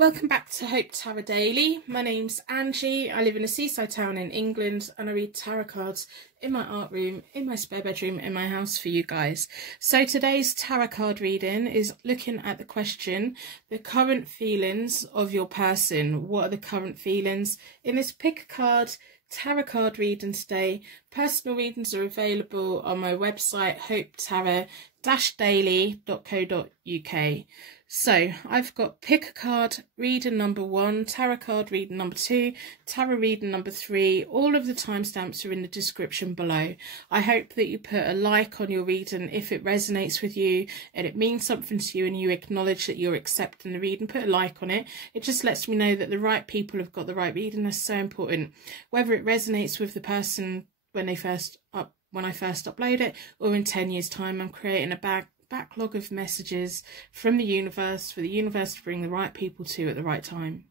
Welcome back to Hope Tarot Daily. My name's Angie. I live in a seaside town in England and I read tarot cards in my art room, in my spare bedroom, in my house for you guys. So today's tarot card reading is looking at the question, the current feelings of your person. What are the current feelings? In this pick a card tarot card reading today, personal readings are available on my website hopetarot-daily.co.uk. So I've got pick a card reading number 1, tarot card reading number 2, tarot reading number 3. All of the timestamps are in the description below. I hope that you put a like on your reading if it resonates with you and it means something to you and you acknowledge that you're accepting the reading. Put a like on it. It just lets me know that the right people have got the right reading. That's so important. Whether it resonates with the person when I first upload it, or in 10 years time, I'm creating a backlog of messages from the universe for the universe to bring the right people to at the right time.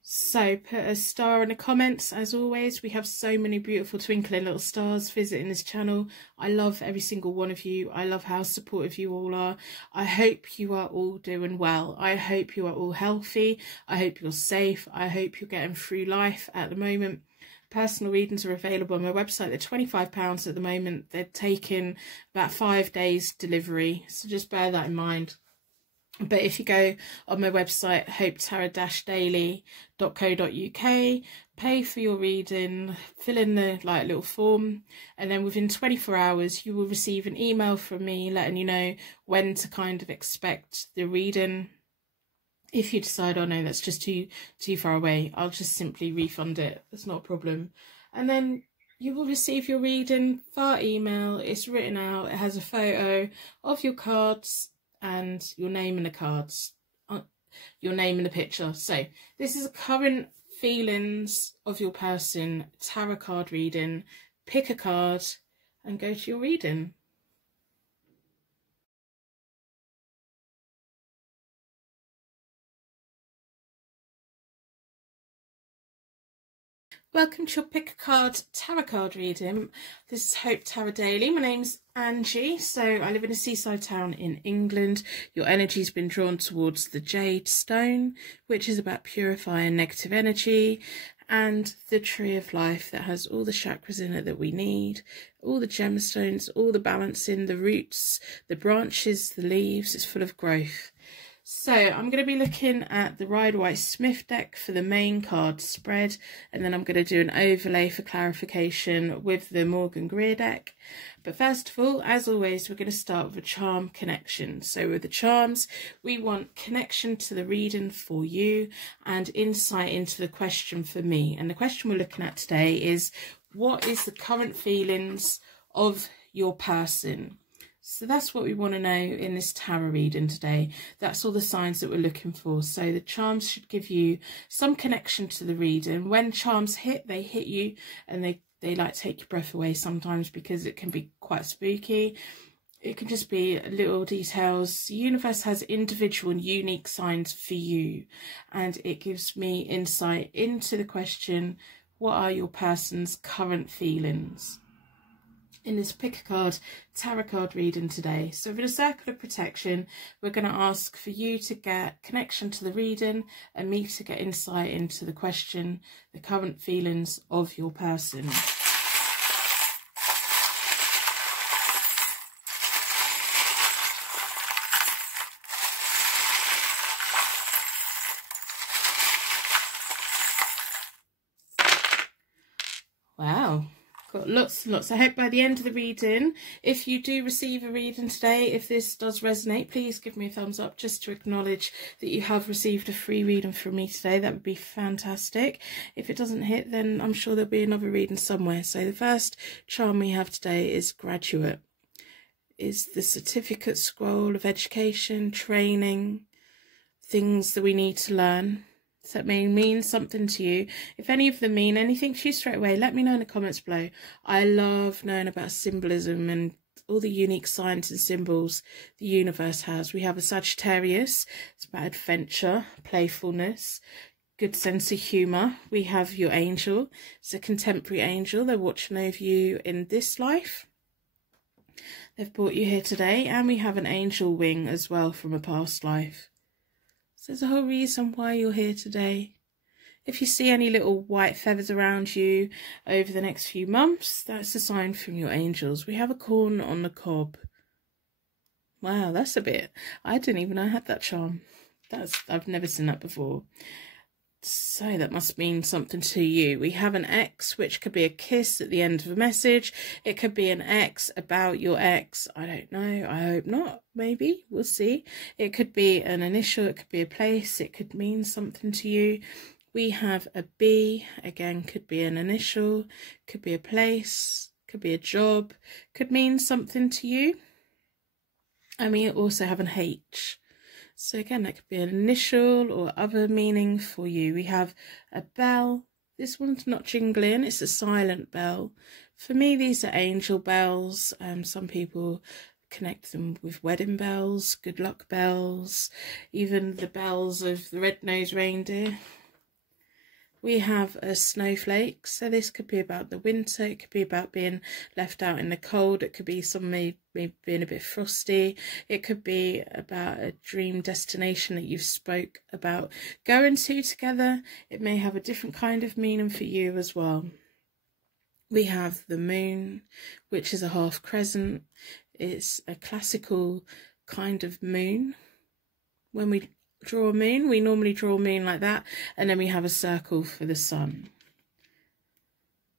So put a star in the comments. As always, we have so many beautiful twinkling little stars visiting this channel. I love every single one of you. I love how supportive you all are. I hope you are all doing well. I hope you are all healthy. I hope you're safe. I hope you're getting through life at the moment. Personal readings are available on my website. They're £25 at the moment. They're taking about 5 days delivery, so just bear that in mind. But if you go on my website hopetarot-daily.co.uk, pay for your reading, fill in the little form, and then within 24 hours you will receive an email from me letting you know when to kind of expect the reading. If you decide, oh no, that's just too far away, I'll just simply refund it. That's not a problem. And then you will receive your reading via email. It's written out. It has a photo of your cards and your name in the cards, your name in the picture. So this is a current feelings of your person tarot card reading. Pick a card and go to your reading. Welcome to your pick a card tarot card reading. This is Hope Tarot Daily. My name's Angie. So I live in a seaside town in England. Your energy's been drawn towards the jade stone, which is about purifying negative energy, and the tree of life that has all the chakras in it that we need, all the gemstones, all the balancing, the roots, the branches, the leaves. It's full of growth. So I'm going to be looking at the Rider-Waite-Smith deck for the main card spread, and then I'm going to do an overlay for clarification with the Morgan Greer deck. But first of all, as always, we're going to start with a charm connection. So with the charms, we want connection to the reading for you and insight into the question for me. And the question we're looking at today is, what is the current feelings of your person? So that's what we want to know in this tarot reading today. That's all the signs that we're looking for. So the charms should give you some connection to the reading. When charms hit, they hit you and they like take your breath away sometimes because it can be quite spooky. It can just be little details. The universe has individual and unique signs for you, and it gives me insight into the question, what are your person's current feelings? In this pick a card tarot card reading today. So for the circle of protection, we're going to ask for you to get connection to the reading and me to get insight into the question, the current feelings of your person. Wow. Got lots and lots. I hope by the end of the reading, if you do receive a reading today, if this does resonate, please give me a thumbs up just to acknowledge that you have received a free reading from me today. That would be fantastic. If it doesn't hit, then I'm sure there'll be another reading somewhere. So the first charm we have today is graduate. It's the certificate scroll of education, training, things that we need to learn. Does that mean something to you? If any of them mean anything to you straight away, let me know in the comments below. I love knowing about symbolism and all the unique signs and symbols the universe has. We have a Sagittarius. It's about adventure, playfulness, good sense of humour. We have your angel. It's a contemporary angel. They're watching over you in this life. They've brought you here today. And we have an angel wing as well from a past life. So there's a whole reason why you're here today. If you see any little white feathers around you over the next few months, that's a sign from your angels. We have a corn on the cob. Wow, that's a bit... I didn't even know I had that charm. I've never seen that before. So that must mean something to you. We have an X, which could be a kiss at the end of a message. It could be an X about your ex. I don't know. I hope not. Maybe. We'll see. It could be an initial. It could be a place. It could mean something to you. We have a B. Again, could be an initial. Could be a place. Could be a job. Could mean something to you. And we also have an H. So again, that could be an initial or other meaning for you. We have a bell. This one's not jingling, it's a silent bell. For me, these are angel bells. Some people connect them with wedding bells, good luck bells, even the bells of the red-nosed reindeer. We have a snowflake, so this could be about the winter, it could be about being left out in the cold, it could be maybe being a bit frosty, it could be about a dream destination that you've spoke about going to together. It may have a different kind of meaning for you as well. We have the moon, which is a half crescent. It's a classical kind of moon. When we draw a moon, we normally draw a moon like that, and then we have a circle for the sun.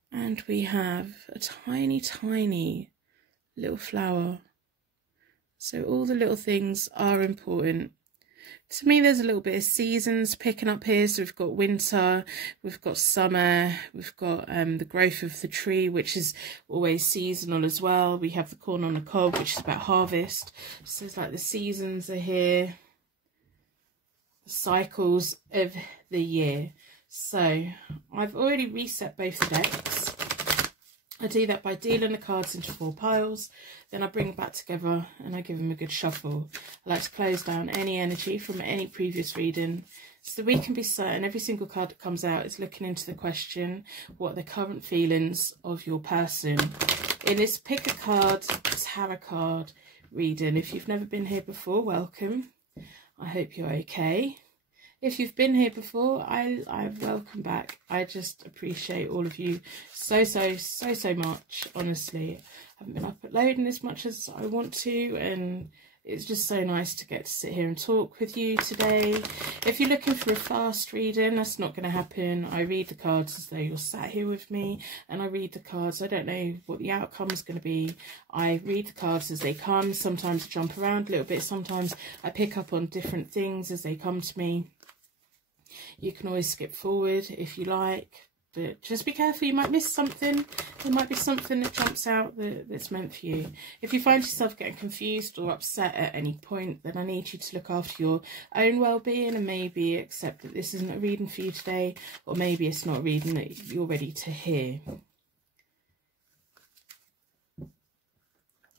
And we have a tiny, tiny little flower. So all the little things are important. To me, there's a little bit of seasons picking up here. So we've got winter, we've got summer, we've got the growth of the tree, which is always seasonal as well. We have the corn on the cob, which is about harvest. So it's like the seasons are here. Cycles of the year. So I've already reset both the decks. I do that by dealing the cards into 4 piles, then I bring them back together and I give them a good shuffle. I like to close down any energy from any previous reading so we can be certain every single card that comes out is looking into the question, what are the current feelings of your person. In this pick a card tarot card reading, if you've never been here before, welcome. I hope you're okay. If you've been here before, I welcome back. I just appreciate all of you so much. Honestly, I haven't been uploading as much as I want to, and it's just so nice to get to sit here and talk with you today. If you're looking for a fast reading, that's not going to happen. I read the cards as though you're sat here with me, and I read the cards. I don't know what the outcome is going to be. I read the cards as they come. Sometimes I jump around a little bit. Sometimes I pick up on different things as they come to me. You can always skip forward if you like, but just be careful, you might miss something. There might be something that jumps out that's meant for you. If you find yourself getting confused or upset at any point, then I need you to look after your own well-being and maybe accept that this isn't a reading for you today, or maybe it's not a reading that you're ready to hear.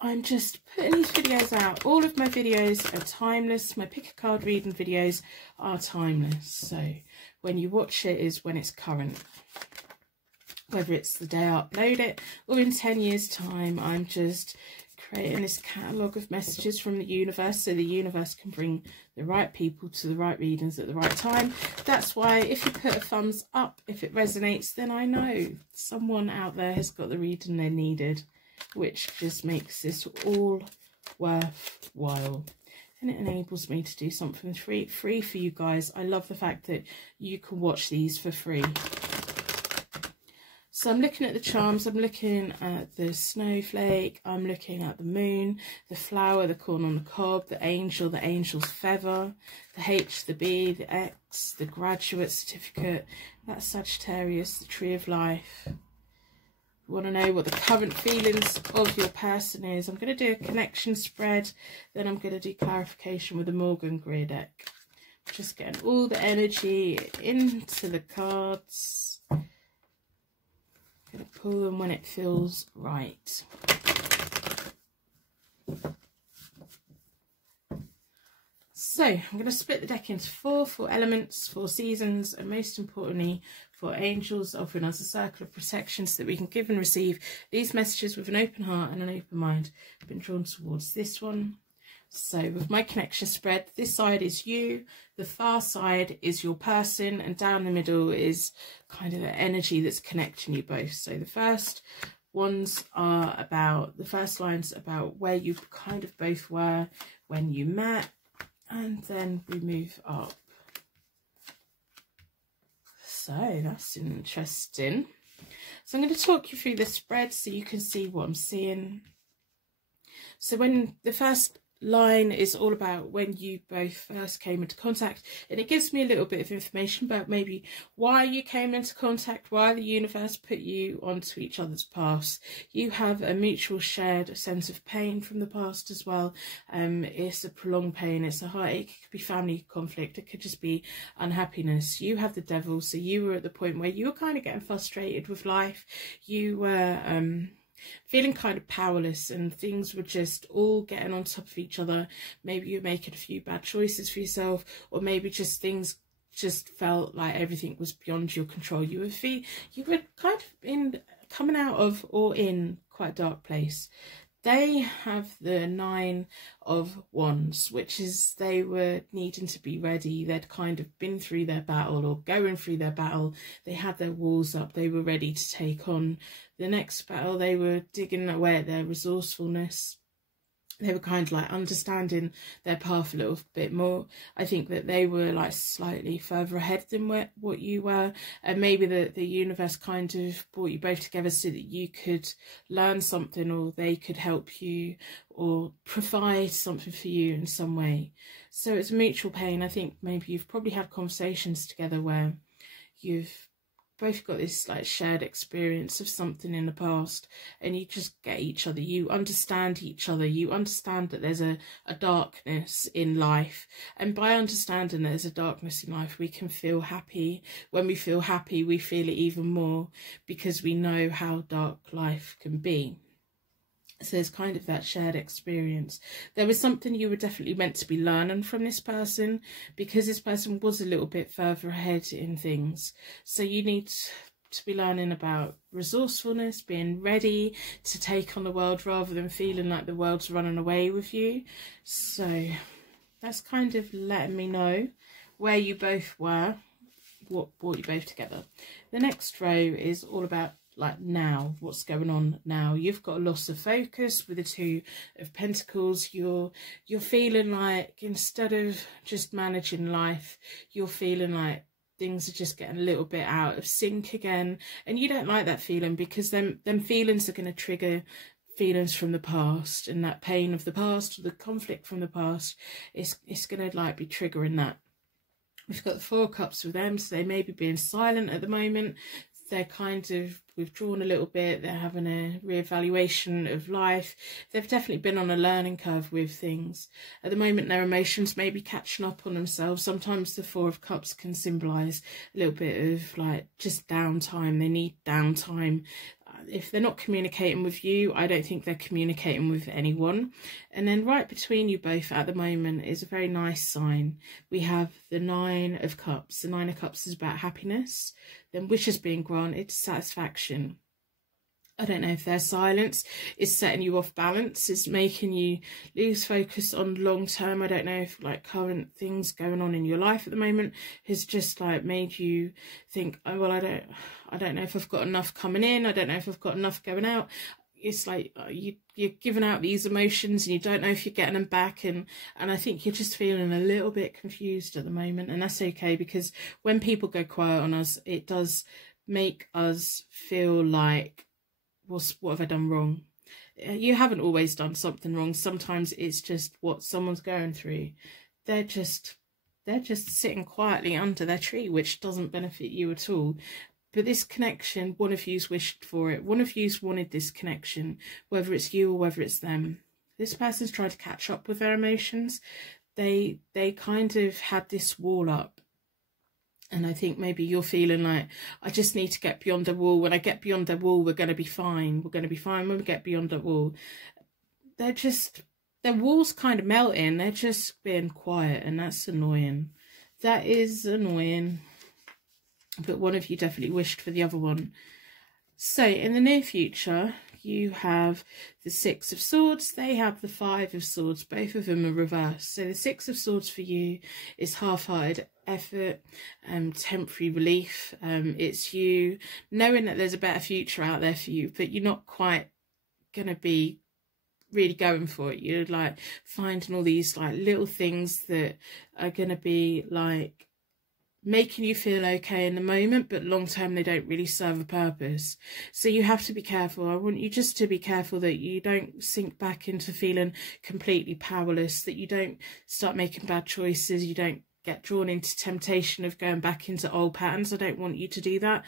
I'm just putting these videos out. All of my videos are timeless. My pick a card reading videos are timeless. So when you watch it is when it's current. Whether it's the day I upload it or in 10 years time, I'm just creating this catalogue of messages from the universe so the universe can bring the right people to the right readings at the right time. That's why if you put a thumbs up, if it resonates, then I know someone out there has got the reading they needed, which just makes this all worthwhile, and it enables me to do something free for you guys. I love the fact that you can watch these for free. So I'm looking at the charms, I'm looking at the snowflake, I'm looking at the moon, the flower, the corn on the cob, the angel's feather, the H, the B, the X, the graduate certificate, that's Sagittarius, the tree of life. Want to know what the current feelings of your person is. I'm going to do a connection spread, then I'm going to do clarification with the Morgan Greer deck. Just getting all the energy into the cards. I'm going to pull them when it feels right. So I'm going to split the deck into four elements, 4 seasons, and most importantly, 4 angels, offering us a circle of protection so that we can give and receive these messages with an open heart and an open mind. I've been drawn towards this one. So with my connection spread, this side is you, the far side is your person, and down the middle is kind of the energy that's connecting you both. So the first ones are about, the first line's about where you kind of both were when you met, and then we move up. So that's interesting. So I'm going to talk you through the spread so you can see what I'm seeing. So when the first line is all about when you both first came into contact, and it gives me a little bit of information about maybe why you came into contact, why the universe put you onto each other's paths. You have a mutual shared sense of pain from the past as well. It's a prolonged pain, it's a heartache, it could be family conflict, it could just be unhappiness. You have the devil, so you were at the point where you were kind of getting frustrated with life. You were feeling kind of powerless, and things were just all getting on top of each other. Maybe you're making a few bad choices for yourself, or maybe just things just felt like everything was beyond your control. You were kind of coming out of or in quite a dark place. They have the 9 of Wands, which is they were needing to be ready. They'd kind of been through their battle or going through their battle. They had their walls up. They were ready to take on the next battle. They were digging away at their resourcefulness. They were kind of like understanding their path a little bit more. I think that they were like slightly further ahead than what you were, and maybe the universe kind of brought you both together so that you could learn something, or they could help you or provide something for you in some way. So it's a mutual pain. I think maybe you've probably had conversations together where you've both got this like shared experience of something in the past, and you just get each other, you understand each other, you understand that there's a darkness in life, and by understanding there's a darkness in life we can feel happy. When we feel happy we feel it even more because we know how dark life can be. So there's kind of that shared experience. There was something you were definitely meant to be learning from this person, because this person was a little bit further ahead in things. So you need to be learning about resourcefulness, being ready to take on the world rather than feeling like the world's running away with you. So that's kind of letting me know where you both were, what brought you both together. The next row is all about like now, what's going on now. You've got a loss of focus with the 2 of Pentacles. You're feeling like instead of just managing life, you're feeling like things are just getting a little bit out of sync again, and you don't like that feeling, because them feelings are going to trigger feelings from the past, and that pain of the past, or the conflict from the past, it's going to like be triggering that. We've got the 4 of Cups with them, so they may be being silent at the moment. They're kind of withdrawn a little bit. They're having a reevaluation of life. They've definitely been on a learning curve with things. At the moment, their emotions may be catching up on themselves. Sometimes the 4 of Cups can symbolise a little bit of like just downtime. They need downtime. If they're not communicating with you, I don't think they're communicating with anyone. And then right between you both at the moment is a very nice sign. We have the 9 of Cups. The 9 of Cups is about happiness. Then wishes being granted, satisfaction. I don't know if their silence is setting you off balance, is making you lose focus on long term. I don't know if like current things going on in your life at the moment has just like made you think, oh well, I don't know if I've got enough coming in, I don't know if I've got enough going out. It's like you're giving out these emotions and you don't know if you're getting them back, and I think you're just feeling a little bit confused at the moment, and that's okay, because when people go quiet on us, it does make us feel like, what have I done wrong? You haven't always done something wrong. Sometimes it's just what someone's going through. They're just sitting quietly under their tree, which doesn't benefit you at all. But this connection, one of you's wished for it. One of you's wanted this connection, whether it's you or whether it's them. This person's trying to catch up with their emotions. They kind of had this wall up. And I think maybe you're feeling like, I just need to get beyond the wall. When I get beyond the wall, we're going to be fine. We're going to be fine when we get beyond the wall. Their wall's kind of melting. They're just being quiet, and that's annoying. That is annoying. But one of you definitely wished for the other one. So in the near future, you have the Six of Swords, they have the Five of Swords, both of them are reversed. So the Six of Swords for you is half-hearted effort, temporary relief. It's you knowing that there's a better future out there for you, but you're not quite going to be really going for it. You're like finding all these like little things that are going to be like making you feel okay in the moment, but long term they don't really serve a purpose. So you have to be careful. I want you just to be careful that you don't sink back into feeling completely powerless, that you don't start making bad choices, you don't get drawn into temptation of going back into old patterns. I don't want you to do that.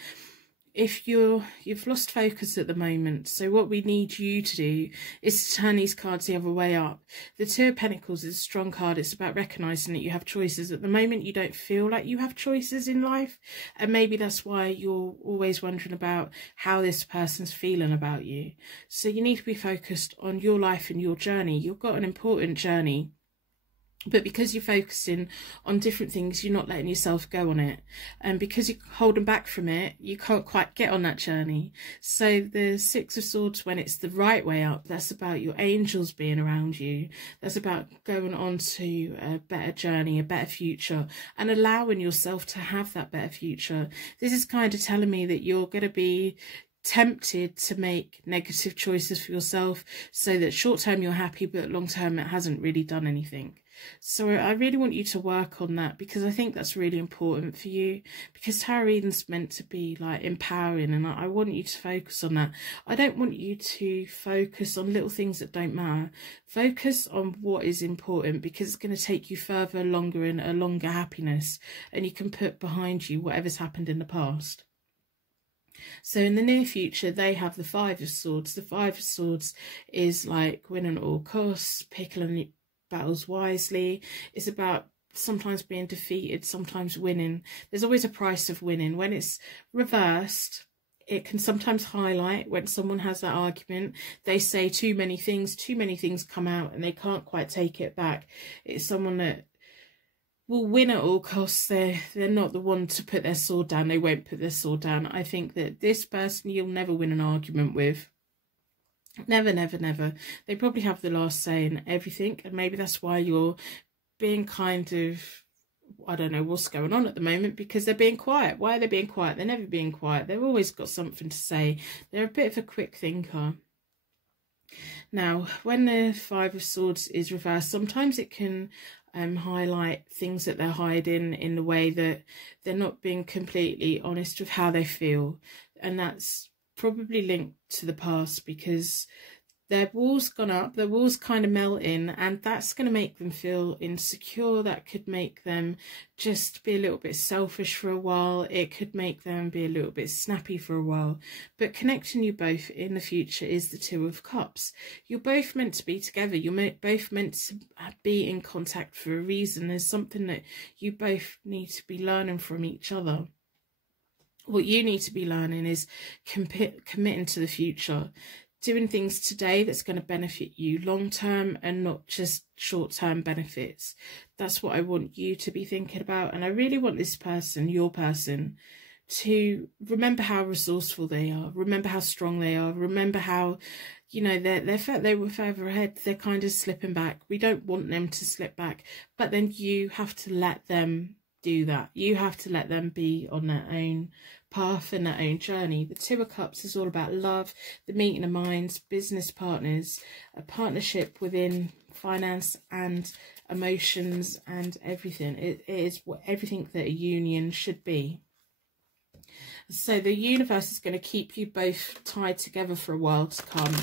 If you've lost focus at the moment, so what we need you to do is to turn these cards the other way up. The Two of Pentacles is a strong card. It's about recognising that you have choices. At the moment, you don't feel like you have choices in life, and maybe that's why you're always wondering about how this person's feeling about you. So you need to be focused on your life and your journey. You've got an important journey, but because you're focusing on different things, you're not letting yourself go on it. And because you're holding back from it, you can't quite get on that journey. So the Six of Swords, when it's the right way up, that's about your angels being around you. That's about going on to a better journey, a better future, and allowing yourself to have that better future. This is kind of telling me that you're going to be tempted to make negative choices for yourself, so that short term you're happy, but long term it hasn't really done anything. So I really want you to work on that, because I think that's really important for you, because tarot reading's meant to be like empowering, and I want you to focus on that. I don't want you to focus on little things that don't matter. Focus on what is important, because it's going to take you further, longer, in a longer happiness, and you can put behind you whatever's happened in the past. So in the near future, they have the Five of Swords. The Five of Swords is like winning at all costs, picking battles wisely. It's about sometimes being defeated, sometimes winning. There's always a price of winning. When it's reversed, it can sometimes highlight when someone has that argument. They say too many things come out, and they can't quite take it back. It's someone that will win at all costs. They're not the one to put their sword down. They won't put their sword down. I think that this person you'll never win an argument with. Never, never, never. They probably have the last say in everything, and maybe that's why you're being kind of, I don't know what's going on at the moment, because they're being quiet. Why are they being quiet? They're never being quiet. They've always got something to say. They're a bit of a quick thinker. Now, when the Five of Swords is reversed, sometimes it can highlight things that they're hiding, in the way that they're not being completely honest with how they feel, and that's probably linked to the past, because their wall's gone up, their wall's kind of melting, and that's going to make them feel insecure. That could make them just be a little bit selfish for a while. It could make them be a little bit snappy for a while. But connecting you both in the future is the Two of Cups. You're both meant to be together. You're both meant to be in contact for a reason. There's something that you both need to be learning from each other. What you need to be learning is committing to the future. Doing things today that's going to benefit you long term, and not just short term benefits. That's what I want you to be thinking about. And I really want this person, your person, to remember how resourceful they are. Remember how strong they are. Remember how, you know, they were further ahead. They're kind of slipping back. We don't want them to slip back. But then you have to let them do that. You have to let them be on their own path and their own journey. The Two of Cups is all about love, the meeting of minds, business partners, a partnership within finance and emotions and everything. It is everything that a union should be. So the universe is going to keep you both tied together for a while to come.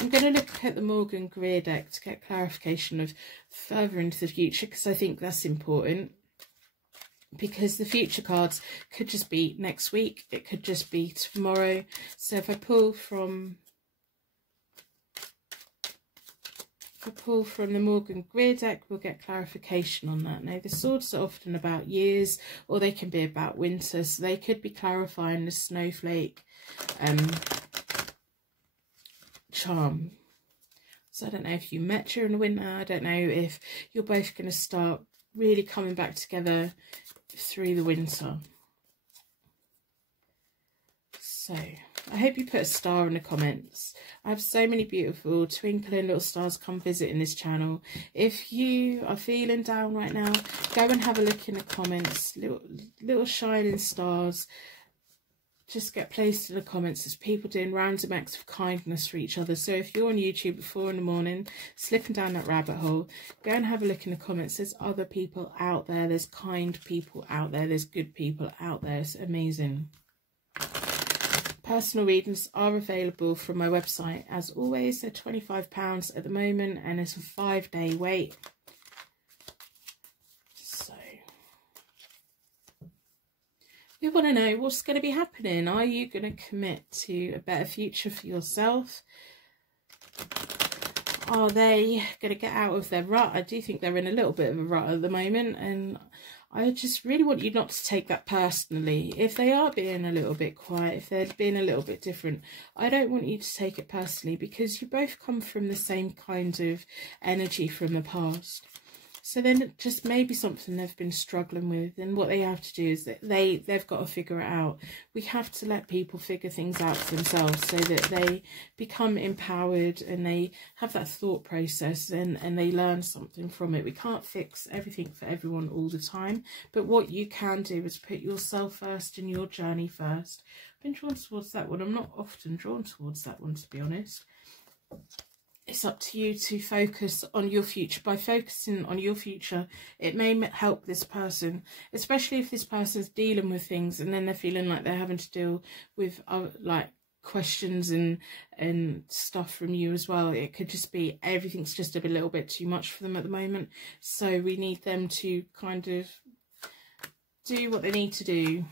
I'm going to look at the Morgan Greer deck to get clarification of further into the future, because I think that's important. Because the future cards could just be next week, it could just be tomorrow. So if I pull from the Morgan Greer deck, we'll get clarification on that. Now, the swords are often about years, or they can be about winter, so they could be clarifying the snowflake charm. So I don't know if you met during the winter. I don't know if you're both going to start really coming back together through the winter. So I hope you put a star in the comments. I have so many beautiful twinkling little stars come visit in this channel. If you are feeling down right now, go and have a look in the comments. Little shining stars just get placed in the comments. There's people doing random acts of kindness for each other. So if you're on YouTube at 4 in the morning, slipping down that rabbit hole, go and have a look in the comments. There's other people out there. There's kind people out there. There's good people out there. It's amazing. Personal readings are available from my website. As always, they're £25 at the moment, and it's a 5-day wait. So we want to know what's going to be happening. Are you going to commit to a better future for yourself? Are they going to get out of their rut? I do think they're in a little bit of a rut at the moment, and I just really want you not to take that personally. If they are being a little bit quiet, if they're being a little bit different, I don't want you to take it personally, because you both come from the same kind of energy from the past. So then it just maybe something they've been struggling with, and what they have to do is that they've got to figure it out. We have to let people figure things out for themselves so that they become empowered and they have that thought process and they learn something from it. We can't fix everything for everyone all the time, but what you can do is put yourself first and your journey first. I've been drawn towards that one. I'm not often drawn towards that one, to be honest. It's up to you to focus on your future. By focusing on your future, it may help this person, especially if this person's dealing with things and then they're feeling like they're having to deal with like questions and stuff from you as well. It could just be everything's just a little bit too much for them at the moment. So we need them to kind of do what they need to do.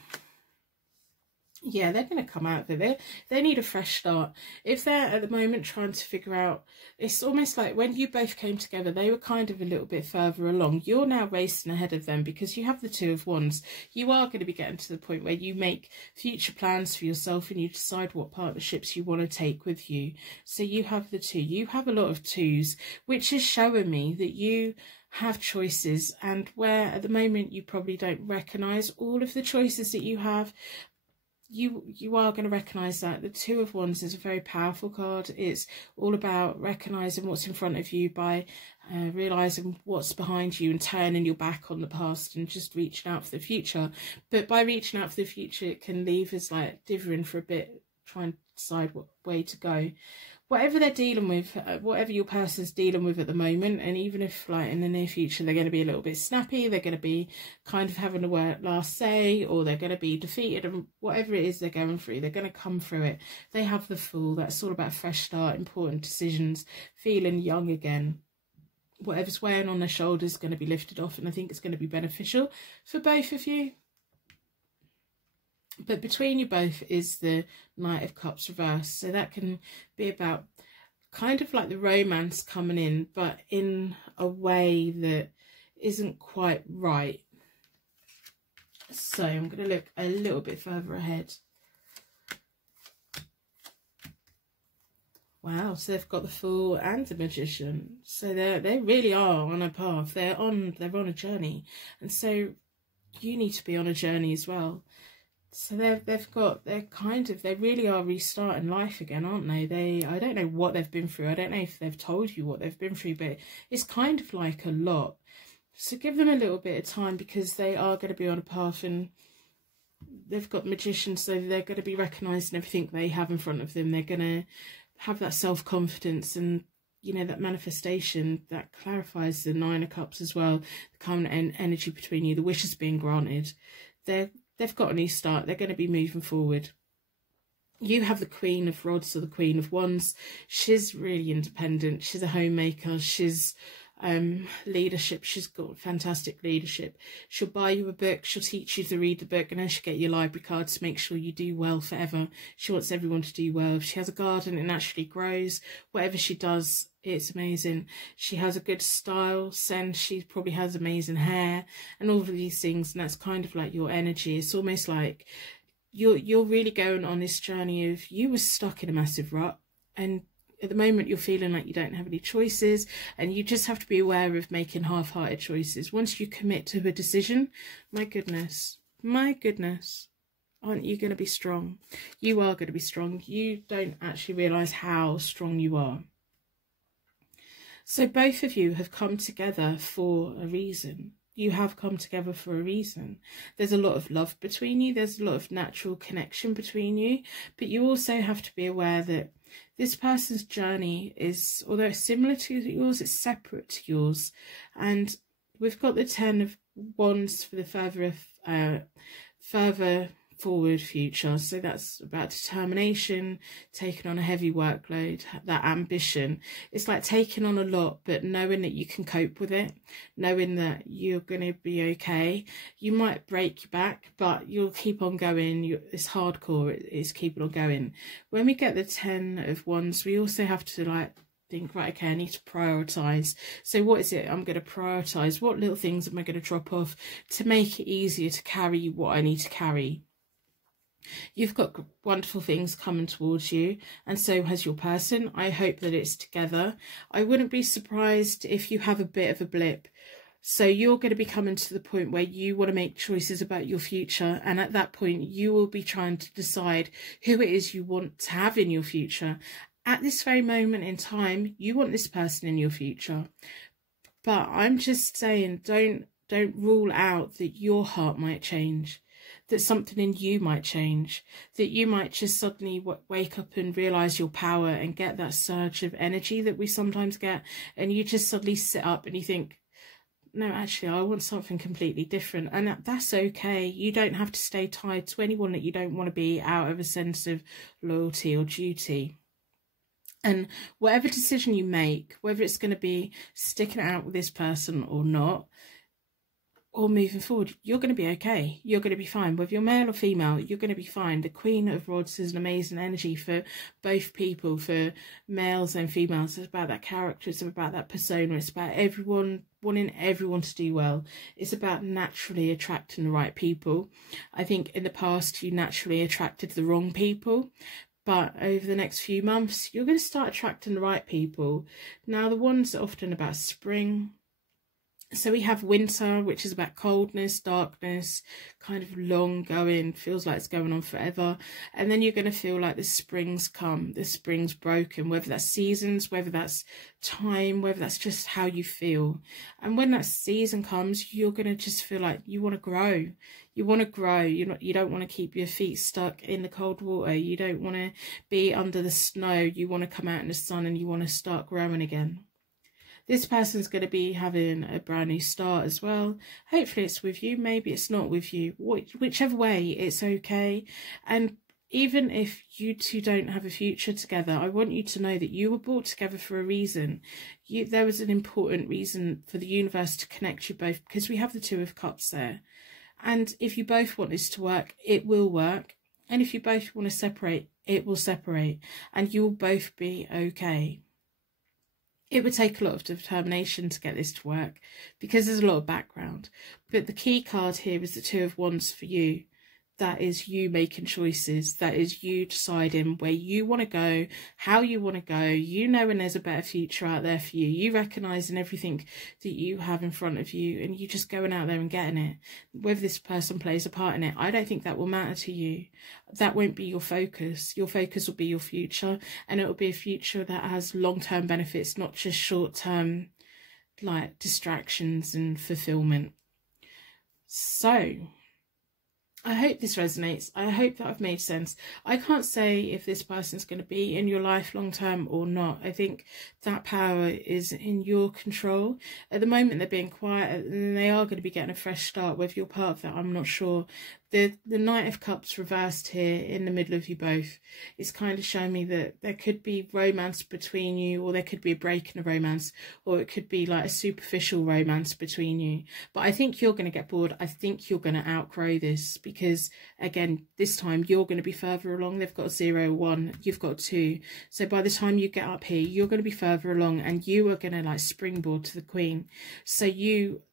Yeah, they're going to come out of it. They need a fresh start. If they're at the moment trying to figure out, it's almost like when you both came together, they were kind of a little bit further along. You're now racing ahead of them because you have the Two of Wands. You are going to be getting to the point where you make future plans for yourself and you decide what partnerships you want to take with you. So you have the two. You have a lot of twos, which is showing me that you have choices, and where at the moment you probably don't recognise all of the choices that you have, you are going to recognise that. The Two of Wands is a very powerful card. It's all about recognising what's in front of you by realising what's behind you and turning your back on the past and just reaching out for the future. But by reaching out for the future, it can leave us like dithering for a bit, trying to decide what way to go. Whatever they're dealing with, whatever your person's dealing with at the moment, and even if like in the near future they're going to be a little bit snappy, they're going to be kind of having the last say, or they're going to be defeated, and whatever it is they're going through, they're going to come through it. They have the Fool. That's all about a fresh start, important decisions, feeling young again. Whatever's weighing on their shoulders is going to be lifted off, and I think it's going to be beneficial for both of you. But between you both is the Knight of Cups reversed. So that can be about kind of like the romance coming in, but in a way that isn't quite right. So I'm going to look a little bit further ahead. Wow, so they've got the Fool and the Magician. So they really are on a path. They're on a journey. And so you need to be on a journey as well. So they really are restarting life again, aren't they? I don't know what they've been through. I don't know if they've told you what they've been through, but it's kind of like a lot. So give them a little bit of time, because they are going to be on a path, and they've got Magician, so they're going to be recognising everything they have in front of them. They're going to have that self-confidence and, you know, that manifestation that clarifies the Nine of Cups as well. The calm energy between you, the wishes being granted. They've got a new start. They're going to be moving forward. You have the Queen of Rods, or the Queen of Wands. She's really independent. She's a homemaker. She's leadership. She's got fantastic leadership. She'll buy you a book. She'll teach you to read the book, and then she'll get your library card to make sure you do well forever. She wants everyone to do well. If she has a garden, it naturally grows. Whatever she does, it's amazing. She has a good style sense. She probably has amazing hair and all of these things, and that's kind of like your energy. It's almost like you're really going on this journey of, you were stuck in a massive rut, and at the moment you're feeling like you don't have any choices, and you just have to be aware of making half-hearted choices. Once you commit to a decision, my goodness, Aren't you going to be strong? You are going to be strong. You don't actually realise how strong you are. So both of you have come together for a reason. You have come together for a reason. There's a lot of love between you. There's a lot of natural connection between you. But you also have to be aware that this person's journey is, although it's similar to yours, it's separate to yours. And we've got the 10 of Wands for the further forward future. So that's about determination, taking on a heavy workload, that ambition. It's like taking on a lot, but knowing that you can cope with it, knowing that you're going to be okay. You might break your back, but you'll keep on going. It's hardcore. It's keeping on going. When we get the 10 of Wands, we also have to like think, right, okay, I need to prioritize. So what is it I'm going to prioritize? What little things am I going to drop off to make it easier to carry what I need to carry? You've got wonderful things coming towards you, and so has your person. I hope that it's together. I wouldn't be surprised if you have a bit of a blip. So you're going to be coming to the point where you want to make choices about your future, and at that point you will be trying to decide who it is you want to have in your future. At this very moment in time, you want this person in your future. But I'm just saying, don't rule out that your heart might change, that something in you might change, that you might just suddenly wake up and realise your power and get that surge of energy that we sometimes get, and you just suddenly sit up and you think, no, actually, I want something completely different. And that's okay. You don't have to stay tied to anyone that you don't want to be out of a sense of loyalty or duty. And whatever decision you make, whether it's going to be sticking it out with this person or not, or moving forward, you're going to be okay. You're going to be fine. Whether you're male or female, you're going to be fine. The Queen of Rods is an amazing energy for both people, for males and females. It's about that character. It's about that persona. It's about everyone, wanting everyone to do well. It's about naturally attracting the right people. I think in the past, you naturally attracted the wrong people. But over the next few months, you're going to start attracting the right people. Now, the ones are often about spring. So we have winter, which is about coldness, darkness, kind of long going, feels like it's going on forever. And then you're going to feel like the spring's come, the spring's broken, whether that's seasons, whether that's time, whether that's just how you feel. And when that season comes, you're going to just feel like you want to grow. You want to grow. You don't want to keep your feet stuck in the cold water. You don't want to be under the snow. You want to come out in the sun and you want to start growing again. This person's going to be having a brand new start as well. Hopefully it's with you. Maybe it's not with you. Whichever way, it's okay. And even if you two don't have a future together, I want you to know that you were brought together for a reason. There was an important reason for the universe to connect you both, because we have the Two of Cups there. And if you both want this to work, it will work. And if you both want to separate, it will separate. And you'll both be okay. It would take a lot of determination to get this to work, because there's a lot of background. But the key card here is the Two of Wands for you. That is you making choices. That is you deciding where you want to go, how you want to go. You know when there's a better future out there for you. You recognising everything that you have in front of you, and you just going out there and getting it. Whether this person plays a part in it, I don't think that will matter to you. That won't be your focus. Your focus will be your future, and it will be a future that has long-term benefits, not just short-term like distractions and fulfillment. So I hope this resonates. I hope that I've made sense. I can't say if this person's going to be in your life long term or not. I think that power is in your control. At the moment, they're being quiet and they are going to be getting a fresh start. Whether you're part of that, I'm not sure. The Knight of Cups reversed here in the middle of you both. It's kind of showing me that there could be romance between you, or there could be a break in a romance, or it could be like a superficial romance between you. But I think you're going to get bored. I think you're going to outgrow this, because again, this time you're going to be further along. They've got 0, 1, you've got 2. So by the time you get up here, you're going to be further along, and you are going to like springboard to the Queen. So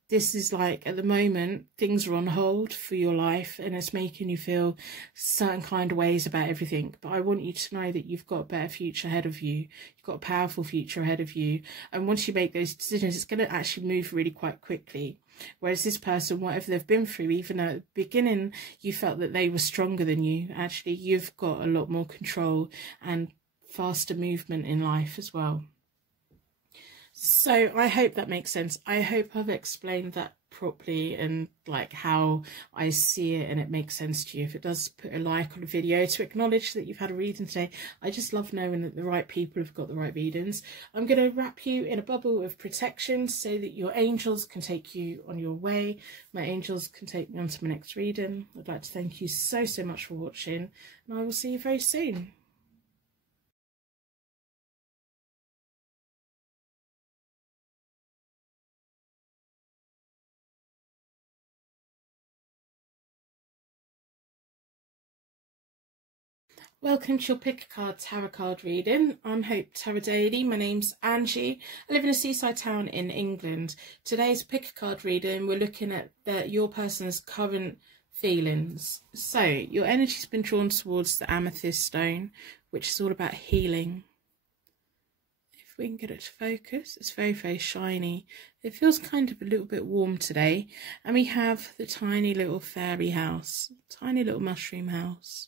this is like, at the moment, things are on hold for your life and it's making you feel certain kind of ways about everything. But I want you to know that you've got a better future ahead of you. You've got a powerful future ahead of you. And once you make those decisions, it's going to actually move really quite quickly. Whereas this person, whatever they've been through, even at the beginning, you felt that they were stronger than you. Actually, you've got a lot more control and faster movement in life as well. So I hope that makes sense. I hope I've explained that properly and like how I see it and it makes sense to you. If it does, put a like on the video to acknowledge that you've had a reading today. I just love knowing that the right people have got the right readings. I'm going to wrap you in a bubble of protection so that your angels can take you on your way. My angels can take me on to my next reading. I'd like to thank you so much for watching, and I will see you very soon. Welcome to your Pick a Card Tarot card reading. I'm Hope Tarot Daily. My name's Angie. I live in a seaside town in England. Today's Pick a Card reading, we're looking at your person's current feelings. So your energy's been drawn towards the amethyst stone, which is all about healing. If we can get it to focus, it's very shiny. It feels kind of a little bit warm today. And we have the tiny little fairy house, tiny little mushroom house.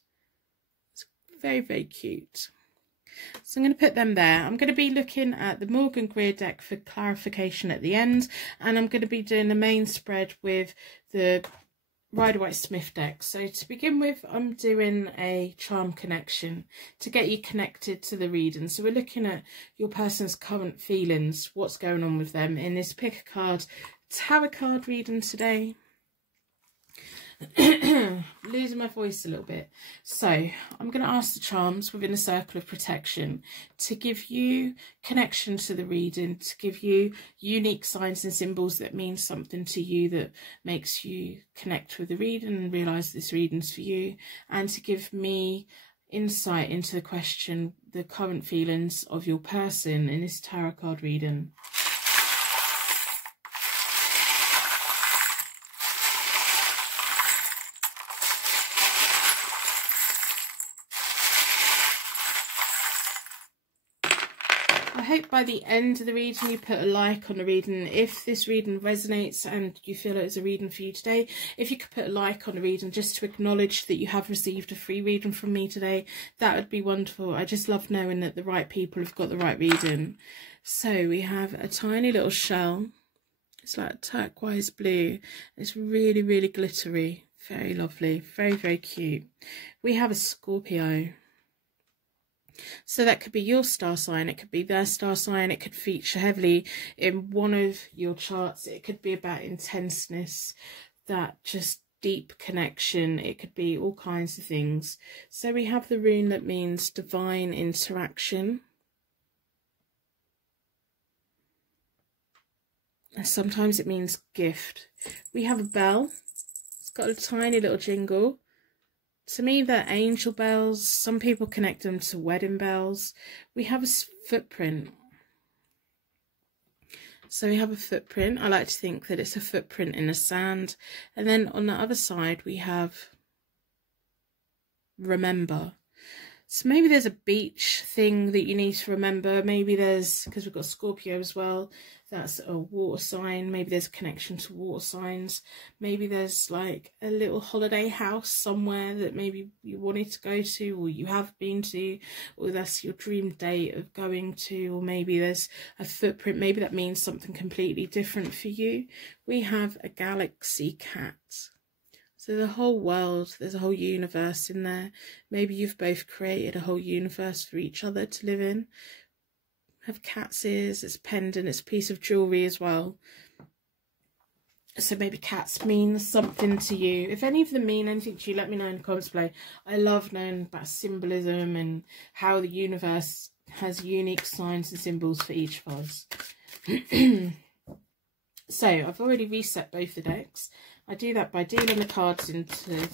Very cute. So I'm going to put them there. I'm going to be looking at the Morgan Greer deck for clarification at the end, and I'm going to be doing the main spread with the Rider-Waite-Smith deck. So to begin with, I'm doing a charm connection to get you connected to the reading. So we're looking at your person's current feelings, what's going on with them in this Pick a Card tarot card reading today. Losing my voice a little bit. So I'm going to ask the charms within a circle of protection to give you connection to the reading, to give you unique signs and symbols that mean something to you, that makes you connect with the reading and realise this reading's for you, and to give me insight into the question, the current feelings of your person in this tarot card reading. I hope by the end of the reading you put a like on the reading. If this reading resonates and you feel it's a reading for you today, if you could put a like on the reading just to acknowledge that you have received a free reading from me today, that would be wonderful. I just love knowing that the right people have got the right reading. So we have a tiny little shell. It's like turquoise blue. It's really glittery. Very lovely. Very cute. We have a Scorpio. So that could be your star sign, it could be their star sign, it could feature heavily in one of your charts, it could be about intenseness, that just deep connection, it could be all kinds of things. So we have the rune that means divine interaction. And sometimes it means gift. We have a bell, it's got a tiny little jingle. To me, they're angel bells. Some people connect them to wedding bells. We have a footprint. So we have a footprint. I like to think that it's a footprint in the sand. And then on the other side, we have remember. So maybe there's a beach thing that you need to remember. Maybe there's, because we've got Scorpio as well, that's a water sign. Maybe there's a connection to water signs. Maybe there's like a little holiday house somewhere that maybe you wanted to go to, or you have been to, or that's your dream date of going to, or maybe there's a footprint. Maybe that means something completely different for you. We have a galaxy cat. So the whole world, there's a whole universe in there. Maybe you've both created a whole universe for each other to live in. Have cat's ears, it's a pendant, it's a piece of jewellery as well. So maybe cats mean something to you. If any of them mean anything to you, let me know in the comments below. I love knowing about symbolism and how the universe has unique signs and symbols for each of us. So I've already reset both the decks. I do that by dealing the cards into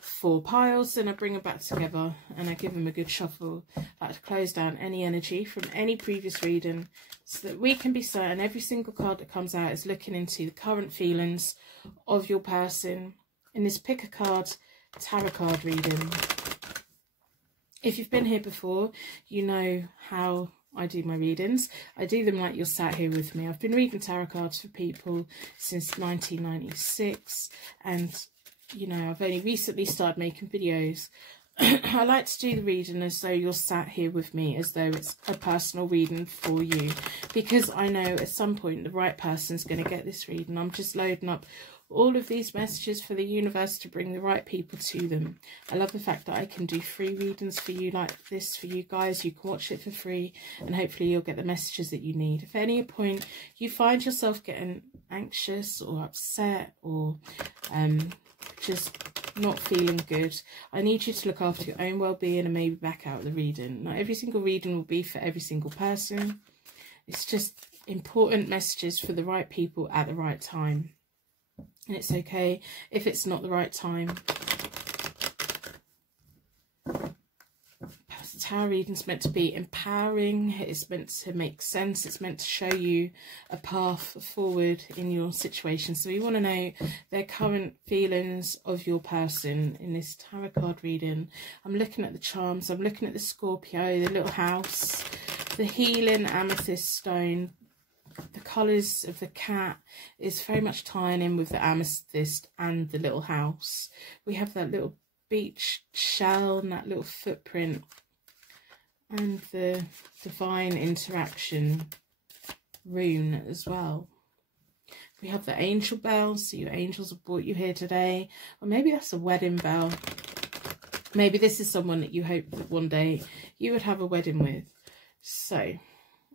4 piles, then I bring them back together and I give them a good shuffle. I like to close down any energy from any previous reading so that we can be certain every single card that comes out is looking into the current feelings of your person in this pick a card tarot card reading. If you've been here before, you know how I do my readings. I do them like you're sat here with me. I've been reading tarot cards for people since 1996, and you know, I've only recently started making videos. I like to do the reading as though you're sat here with me, as though it's a personal reading for you, because I know at some point the right person's going to get this reading. I'm just loading up all of these messages for the universe to bring the right people to them. I love the fact that I can do free readings for you like this for you guys. You can watch it for free and hopefully you'll get the messages that you need. If at any point you find yourself getting anxious or upset or just not feeling good, I need you to look after your own well-being and maybe back out of the reading. Not every single reading will be for every single person. It's just important messages for the right people at the right time. And it's okay if it's not the right time. Tarot reading's meant to be empowering. It's meant to make sense. It's meant to show you a path forward in your situation. So we want to know their current feelings of your person in this tarot card reading. I'm looking at the charms. I'm looking at the Scorpio, the little house, the healing amethyst stone. The colours of the cat is very much tying in with the amethyst and the little house. We have that little beach shell and that little footprint and the divine interaction rune as well. We have the angel bell, so your angels have brought you here today. Or maybe that's a wedding bell. Maybe this is someone that you hope that one day you would have a wedding with. So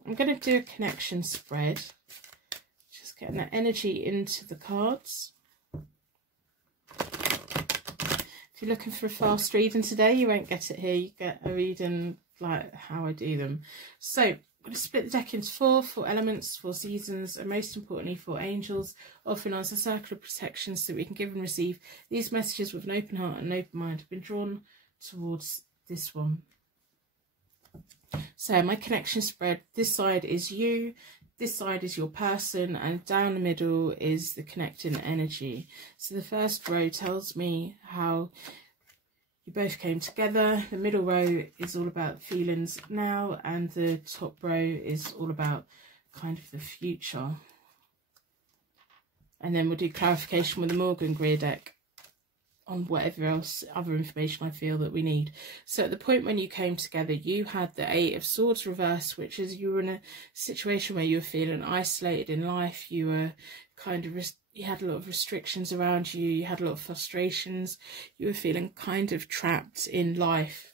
I'm going to do a connection spread, just getting that energy into the cards. If you're looking for a fast reading today, you won't get it here. You get a reading like how I do them. So I'm going to split the deck into four elements, 4 seasons, and most importantly 4 angels, offering us a circle of protection so that we can give and receive these messages with an open heart and an open mind. I've been drawn towards this one. So my connection spread, this side is you, this side is your person, and down the middle is the connecting energy. So the first row tells me how you both came together. The middle row is all about feelings now, and the top row is all about kind of the future. And then we'll do clarification with the Morgan Greer deck on whatever else, other information I feel that we need. So at the point when you came together, you had the 8 of Swords reversed, which is you were in a situation where you were feeling isolated in life. You were kind of, you had a lot of restrictions around you. You had a lot of frustrations. You were feeling kind of trapped in life.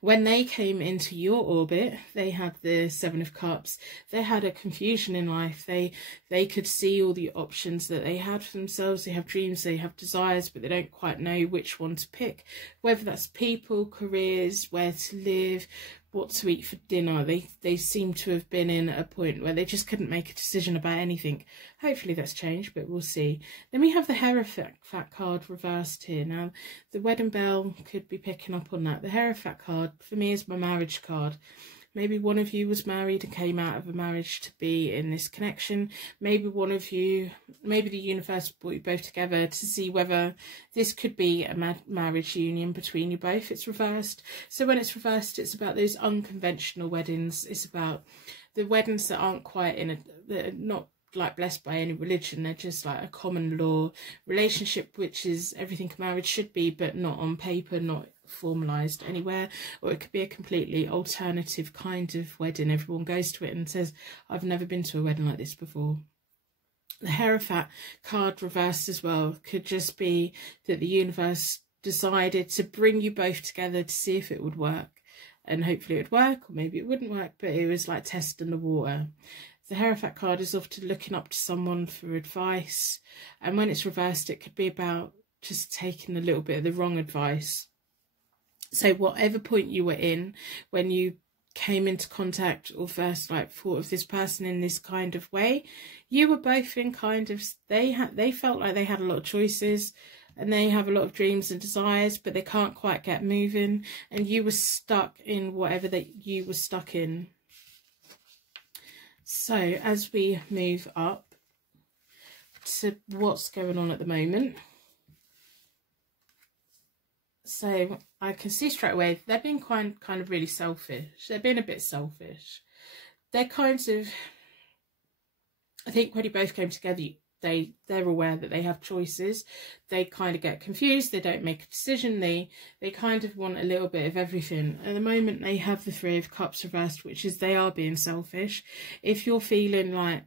When they came into your orbit, they had the 7 of Cups. They had a confusion in life. They could see all the options that they had for themselves. They have dreams, they have desires, but they don't quite know which one to pick. Whether that's people, careers, where to live, what to eat for dinner. They seem to have been in a point where they just couldn't make a decision about anything. Hopefully that's changed, but we'll see. Then we have the Hierophant card reversed here. Now, the wedding bell could be picking up on that. The Hierophant card, for me, is my marriage card. Maybe one of you was married and came out of a marriage to be in this connection. Maybe one of you, maybe the universe brought you both together to see whether this could be a marriage union between you both. It's reversed. So when it's reversed, it's about those unconventional weddings. It's about the weddings that aren't quite in a, that are not like blessed by any religion. They're just like a common law relationship, which is everything a marriage should be, but not on paper, not formalized anywhere. Or it could be a completely alternative kind of wedding. Everyone goes to it and says, I've never been to a wedding like this before. The Hierophant card reversed as well could just be that the universe decided to bring you both together to see if it would work, and hopefully it would work, or maybe it wouldn't work, but it was like testing the water. The Hierophant card is often looking up to someone for advice, and when it's reversed, it could be about just taking a little bit of the wrong advice. So whatever point you were in when you came into contact or first like thought of this person in this kind of way, you were both in kind of, they felt like they had a lot of choices and they have a lot of dreams and desires, but they can't quite get moving, and you were stuck in whatever that you were stuck in. So as we move up to what's going on at the moment, so I can see straight away they're being kind of really selfish. They're being a bit selfish. They're kind of, I think when you both came together, they're aware that they have choices. They kind of get confused. They don't make a decision. They kind of want a little bit of everything. At the moment, they have the Three of Cups reversed, which is they are being selfish. If you're feeling like,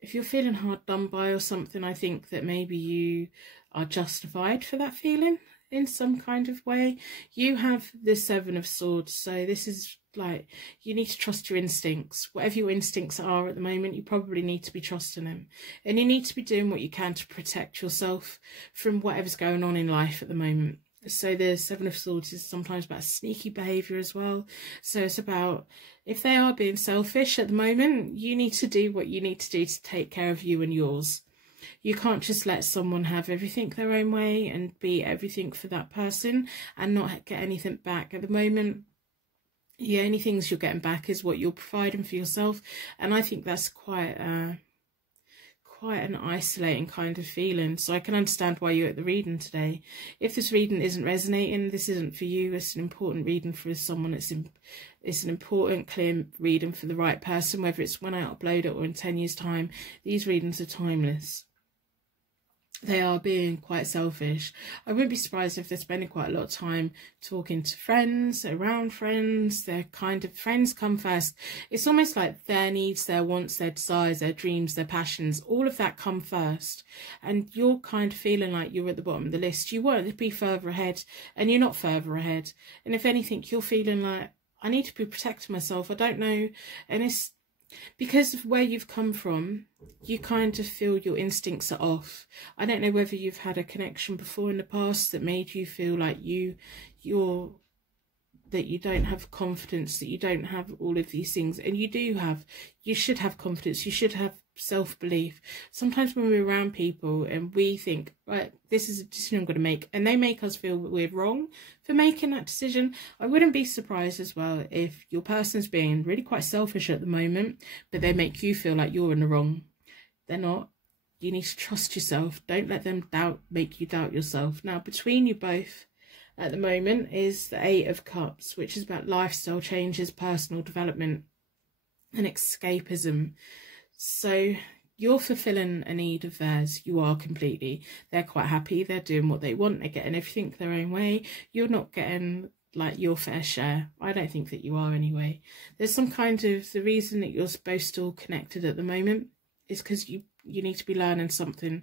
if you're feeling hard done by or something, I think that maybe you are justified for that feeling in some kind of way. You have the Seven of Swords, so this is like, you need to trust your instincts. Whatever your instincts are at the moment, you probably need to be trusting them, and you need to be doing what you can to protect yourself from whatever's going on in life at the moment. So the Seven of Swords is sometimes about sneaky behaviour as well. So it's about, if they are being selfish at the moment, you need to do what you need to do to take care of you and yours. You can't just let someone have everything their own way and be everything for that person and not get anything back. At the moment, the only things you're getting back is what you're providing for yourself, and I think that's quite an isolating kind of feeling. So I can understand why you're at the reading today. If this reading isn't resonating, this isn't for you. It's an important reading for someone. It's an important, clear reading for the right person, whether it's when I upload it or in 10 years' time. These readings are timeless. They are being quite selfish. I wouldn't be surprised if they're spending quite a lot of time talking to friends, around friends. Their kind of friends come first. It's almost like their needs, their wants, their desires, their dreams, their passions, all of that come first. And you're kind of feeling like you're at the bottom of the list. You want to be further ahead, and you're not further ahead. And if anything, you're feeling like, I need to be protecting myself. I don't know. And it's because of where you've come from, you kind of feel your instincts are off. I don't know whether you've had a connection before in the past that made you feel like that you don't have confidence, that you don't have all of these things. And you do have. You should have confidence. You should have self-belief. Sometimes when we're around people and we think, right, this is a decision I'm going to make, and they make us feel that we're wrong for making that decision, I wouldn't be surprised as well if your person's being really quite selfish at the moment, but they make you feel like you're in the wrong. They're not. You need to trust yourself. Don't let them make you doubt yourself. Now, between you both at the moment is the Eight of Cups, which is about lifestyle changes, personal development, and escapism. So you're fulfilling a need of theirs. You are completely. They're quite happy. They're doing what they want. They're getting everything their own way. You're not getting like your fair share. I don't think that you are anyway. There's some kind of, the reason that you're both still connected at the moment is because you need to be learning something.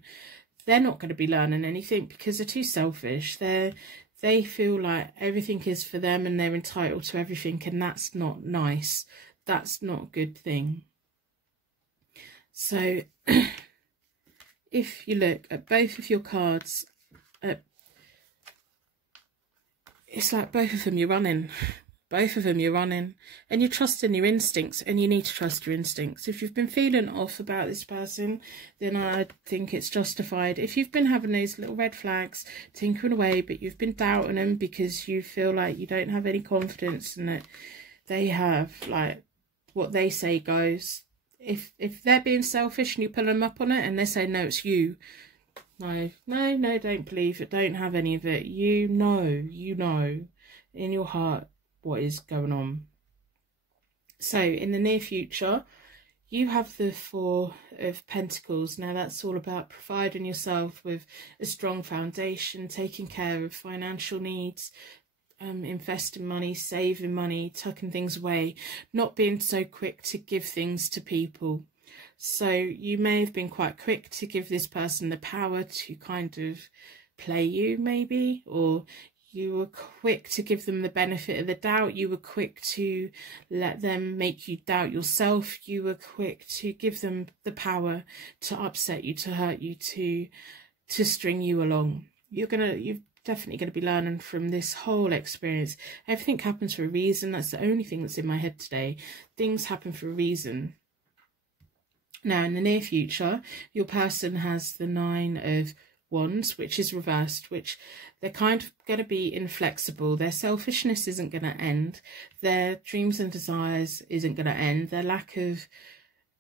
They're not going to be learning anything because they're too selfish. They feel like everything is for them and they're entitled to everything, and that's not nice. That's not a good thing. So if you look at both of your cards, it's like both of them you're running. Both of them you're running, and you're trusting your instincts, and you need to trust your instincts. If you've been feeling off about this person, then I think it's justified. If you've been having those little red flags tinkering away, but you've been doubting them because you feel like you don't have any confidence and that they have, like, what they say goes. If they're being selfish and you pull them up on it and they say, no, it's you. No, don't believe it. Don't have any of it. You know in your heart what is going on. So in the near future, you have the Four of Pentacles. Now that's all about providing yourself with a strong foundation, taking care of financial needs, investing money, saving money, tucking things away, not being so quick to give things to people. So you may have been quite quick to give this person the power to kind of play you, maybe, or you were quick to give them the benefit of the doubt. You were quick to let them make you doubt yourself. You were quick to give them the power to upset you, to hurt you, to string you along. You're definitely going to be learning from this whole experience. Everything happens for a reason. That's the only thing that's in my head today. Things happen for a reason. Now, in the near future, your person has the Nine of Wands, which is reversed, which they're kind of going to be inflexible. Their selfishness isn't going to end. Their dreams and desires isn't going to end. Their lack of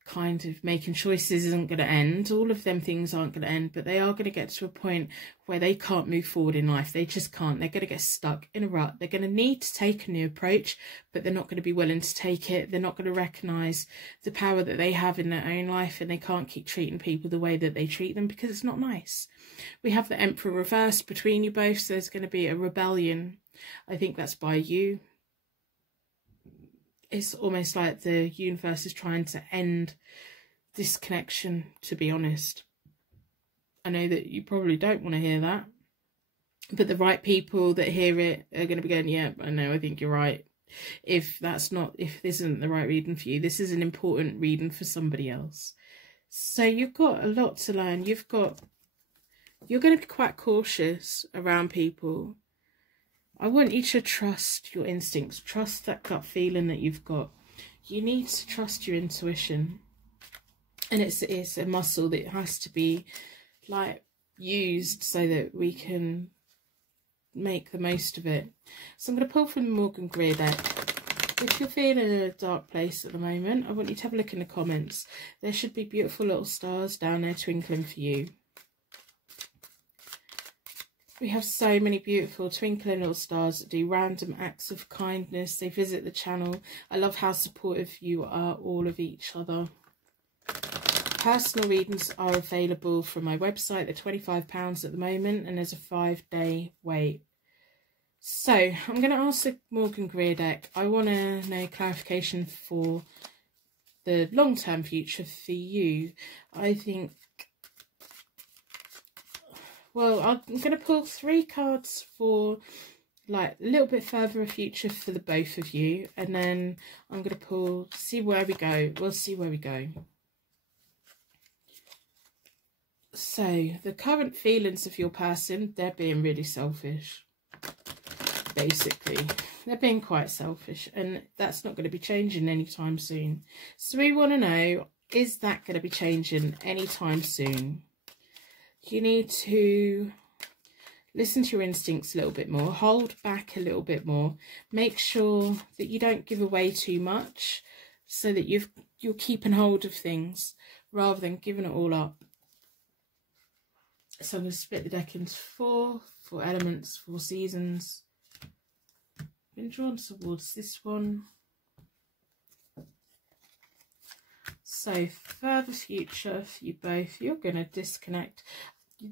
kind of making choices isn't going to end. All of them things aren't going to end, but they are going to get to a point where they can't move forward in life. They just can't. They're going to get stuck in a rut. They're going to need to take a new approach, but they're not going to be willing to take it. They're not going to recognise the power that they have in their own life, and they can't keep treating people the way that they treat them because it's not nice. We have the Emperor reversed between you both, so there's going to be a rebellion. I think that's by you. It's almost like the universe is trying to end this connection, to be honest. I know that you probably don't want to hear that, but the right people that hear it are going to be going, yeah, I know, I think you're right. If this isn't the right reading for you, this is an important reading for somebody else. So you've got a lot to learn. You're going to be quite cautious around people. I want you to trust your instincts, trust that gut feeling that you've got. You need to trust your intuition. And it's a muscle that has to be like used so that we can make the most of it. So I'm going to pull from the Morgan Greer deck. If you're feeling in a dark place at the moment, I want you to have a look in the comments. There should be beautiful little stars down there twinkling for you. We have so many beautiful twinkling little stars that do random acts of kindness. They visit the channel. I love how supportive you are all of each other. Personal readings are available from my website. They're £25 at the moment, and there's a 5-day wait. So I'm going to ask the Morgan Greer deck. I want to know clarification for the long-term future for you. I think, well, I'm going to pull 3 cards for like a little bit further a future for the both of you, and then I'm going to pull, see where we go. We'll see where we go. So the current feelings of your person, they're being really selfish. Basically, they're being quite selfish, and that's not going to be changing anytime soon. So we want to know, is that going to be changing anytime soon? You need to listen to your instincts a little bit more, hold back a little bit more, make sure that you don't give away too much so that you're keeping hold of things rather than giving it all up. So I'm going to split the deck into 4 elements, 4 seasons. Been drawn towards this one. So further future for you both, you're going to disconnect.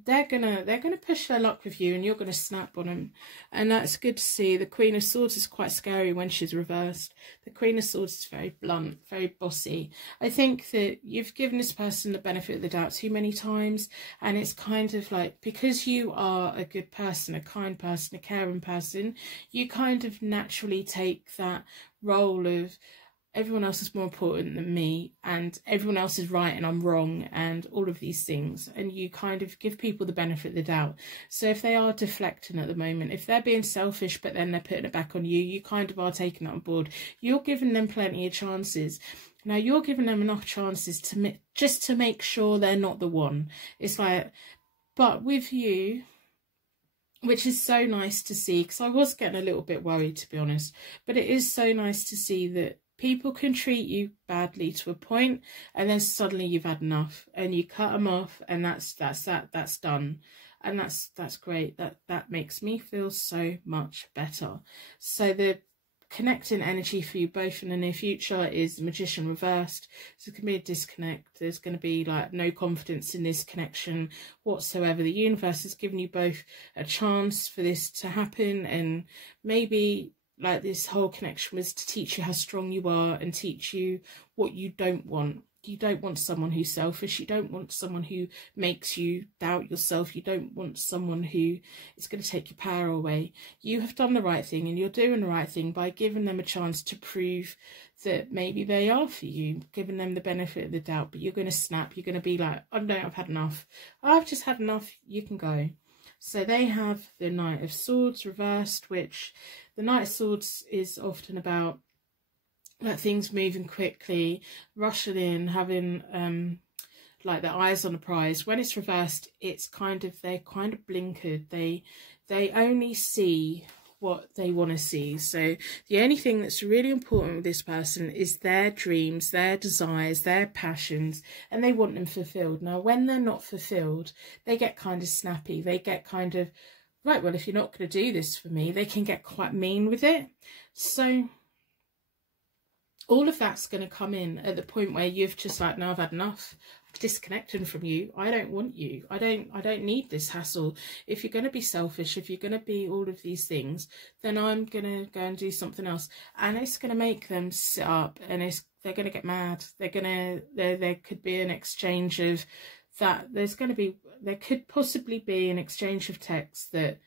They're gonna push their luck with you, and you're gonna snap on them, and that's good to see. The Queen of Swords is quite scary when she's reversed. The Queen of Swords is very blunt, very bossy. I think that you've given this person the benefit of the doubt too many times, and it's kind of like, because you are a good person, a kind person, a caring person, you kind of naturally take that role of, everyone else is more important than me, and everyone else is right and I'm wrong, and all of these things, and you kind of give people the benefit of the doubt. So if they are deflecting at the moment, if they're being selfish but then they're putting it back on you, you kind of are taking that on board. You're giving them plenty of chances. Now you're giving them enough chances to just to make sure they're not the one. It's like, but with you, which is so nice to see, because I was getting a little bit worried, to be honest, but it is so nice to see that people can treat you badly to a point, and then suddenly you've had enough, and you cut them off, and that's done, and that's great. That makes me feel so much better. So the connecting energy for you both in the near future is the Magician reversed. So it can be a disconnect. There's going to be like no confidence in this connection whatsoever. The universe has given you both a chance for this to happen, and maybe like this whole connection was to teach you how strong you are and teach you what you don't want. You don't want someone who's selfish. You don't want someone who makes you doubt yourself. You don't want someone who is going to take your power away. You have done the right thing, and you're doing the right thing by giving them a chance to prove that maybe they are for you, giving them the benefit of the doubt. But you're going to snap. You're going to be like, oh no, I've had enough. I've just had enough. You can go. So they have the Knight of Swords reversed, which the Knight of Swords is often about like things moving quickly, rushing in, having like their eyes on the prize. When it's reversed, it's kind of, they're kind of blinkered. They only see what they want to see. So the only thing that's really important with this person is their dreams, their desires, their passions, and they want them fulfilled. Now, when they're not fulfilled, they get kind of snappy. They get kind of, right, well, if you're not going to do this for me, they can get quite mean with it. So all of that's going to come in at the point where you've just like, no, I've had enough. I'm disconnecting from you. I don't want you. I don't need this hassle. If you're going to be selfish, if you're going to be all of these things, then I'm going to go and do something else. And it's going to make them sit up, and they're going to get mad. There could be an exchange of that. There could possibly be an exchange of text that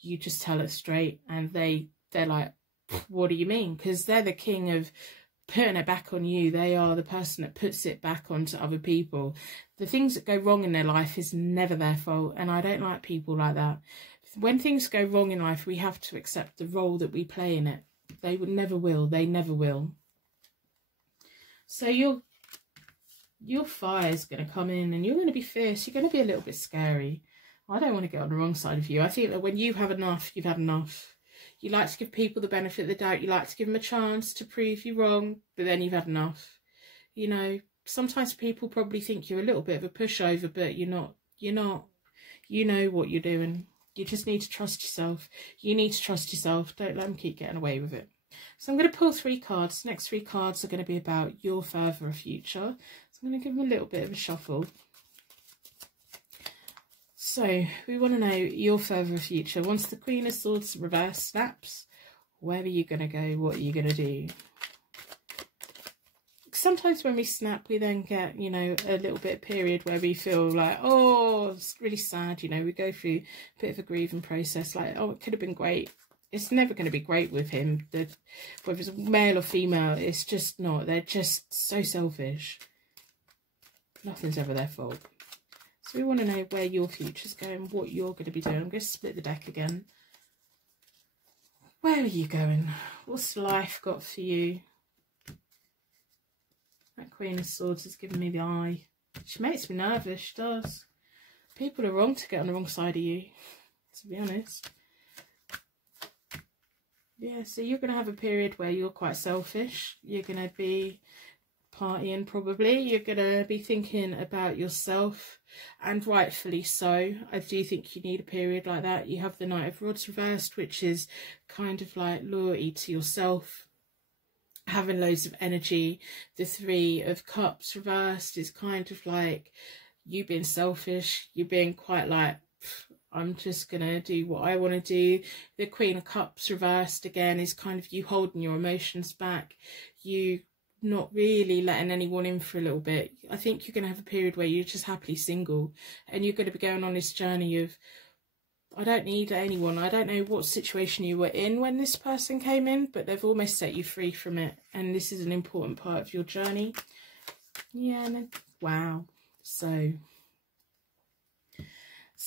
you just tell it straight, and they're like, what do you mean? Because they're the king of putting it back on you. They are the person that puts it back onto other people. The things that go wrong in their life is never their fault, and I don't like people like that. When things go wrong in life, we have to accept the role that we play in it. They never will. So your fire is going to come in, and you're going to be fierce. You're going to be a little bit scary. I don't want to get on the wrong side of you. I think that when you have enough, you've had enough. You like to give people the benefit of the doubt. You like to give them a chance to prove you wrong, but then you've had enough. You know, sometimes people probably think you're a little bit of a pushover, but you're not. You're not. You know what you're doing. You just need to trust yourself. You need to trust yourself. Don't let them keep getting away with it. So I'm going to pull 3 cards. The next 3 cards are going to be about your further future. So I'm going to give them a little bit of a shuffle. So we want to know your further future. Once the Queen of Swords reverse snaps, where are you going to go? What are you going to do? Sometimes when we snap, we then get, you know, a little bit of period where we feel like, oh, it's really sad. You know, we go through a bit of a grieving process. Like, oh, it could have been great. It's never going to be great with him. Whether it's male or female, it's just not. They're just so selfish. Nothing's ever their fault. So we want to know where your future's going, what you're going to be doing. I'm going to split the deck again. Where are you going? What's life got for you? That Queen of Swords has given me the eye. She makes me nervous, she does. People are wrong to get on the wrong side of you, to be honest. Yeah, so you're going to have a period where you're quite selfish. You're going to be partying probably. You're going to be thinking about yourself, and rightfully so. I do think you need a period like that. You have the Knight of Rods reversed, which is kind of like loyalty to yourself, having loads of energy. The 3 of Cups reversed is kind of like you being selfish. You're being quite like, I'm just going to do what I want to do. The Queen of Cups reversed again is kind of you holding your emotions back. You not really letting anyone in for a little bit. I think you're going to have a period where you're just happily single, and you're going to be going on this journey of, I don't need anyone. I don't know what situation you were in when this person came in, but they've almost set you free from it, and this is an important part of your journey. Yeah, wow. So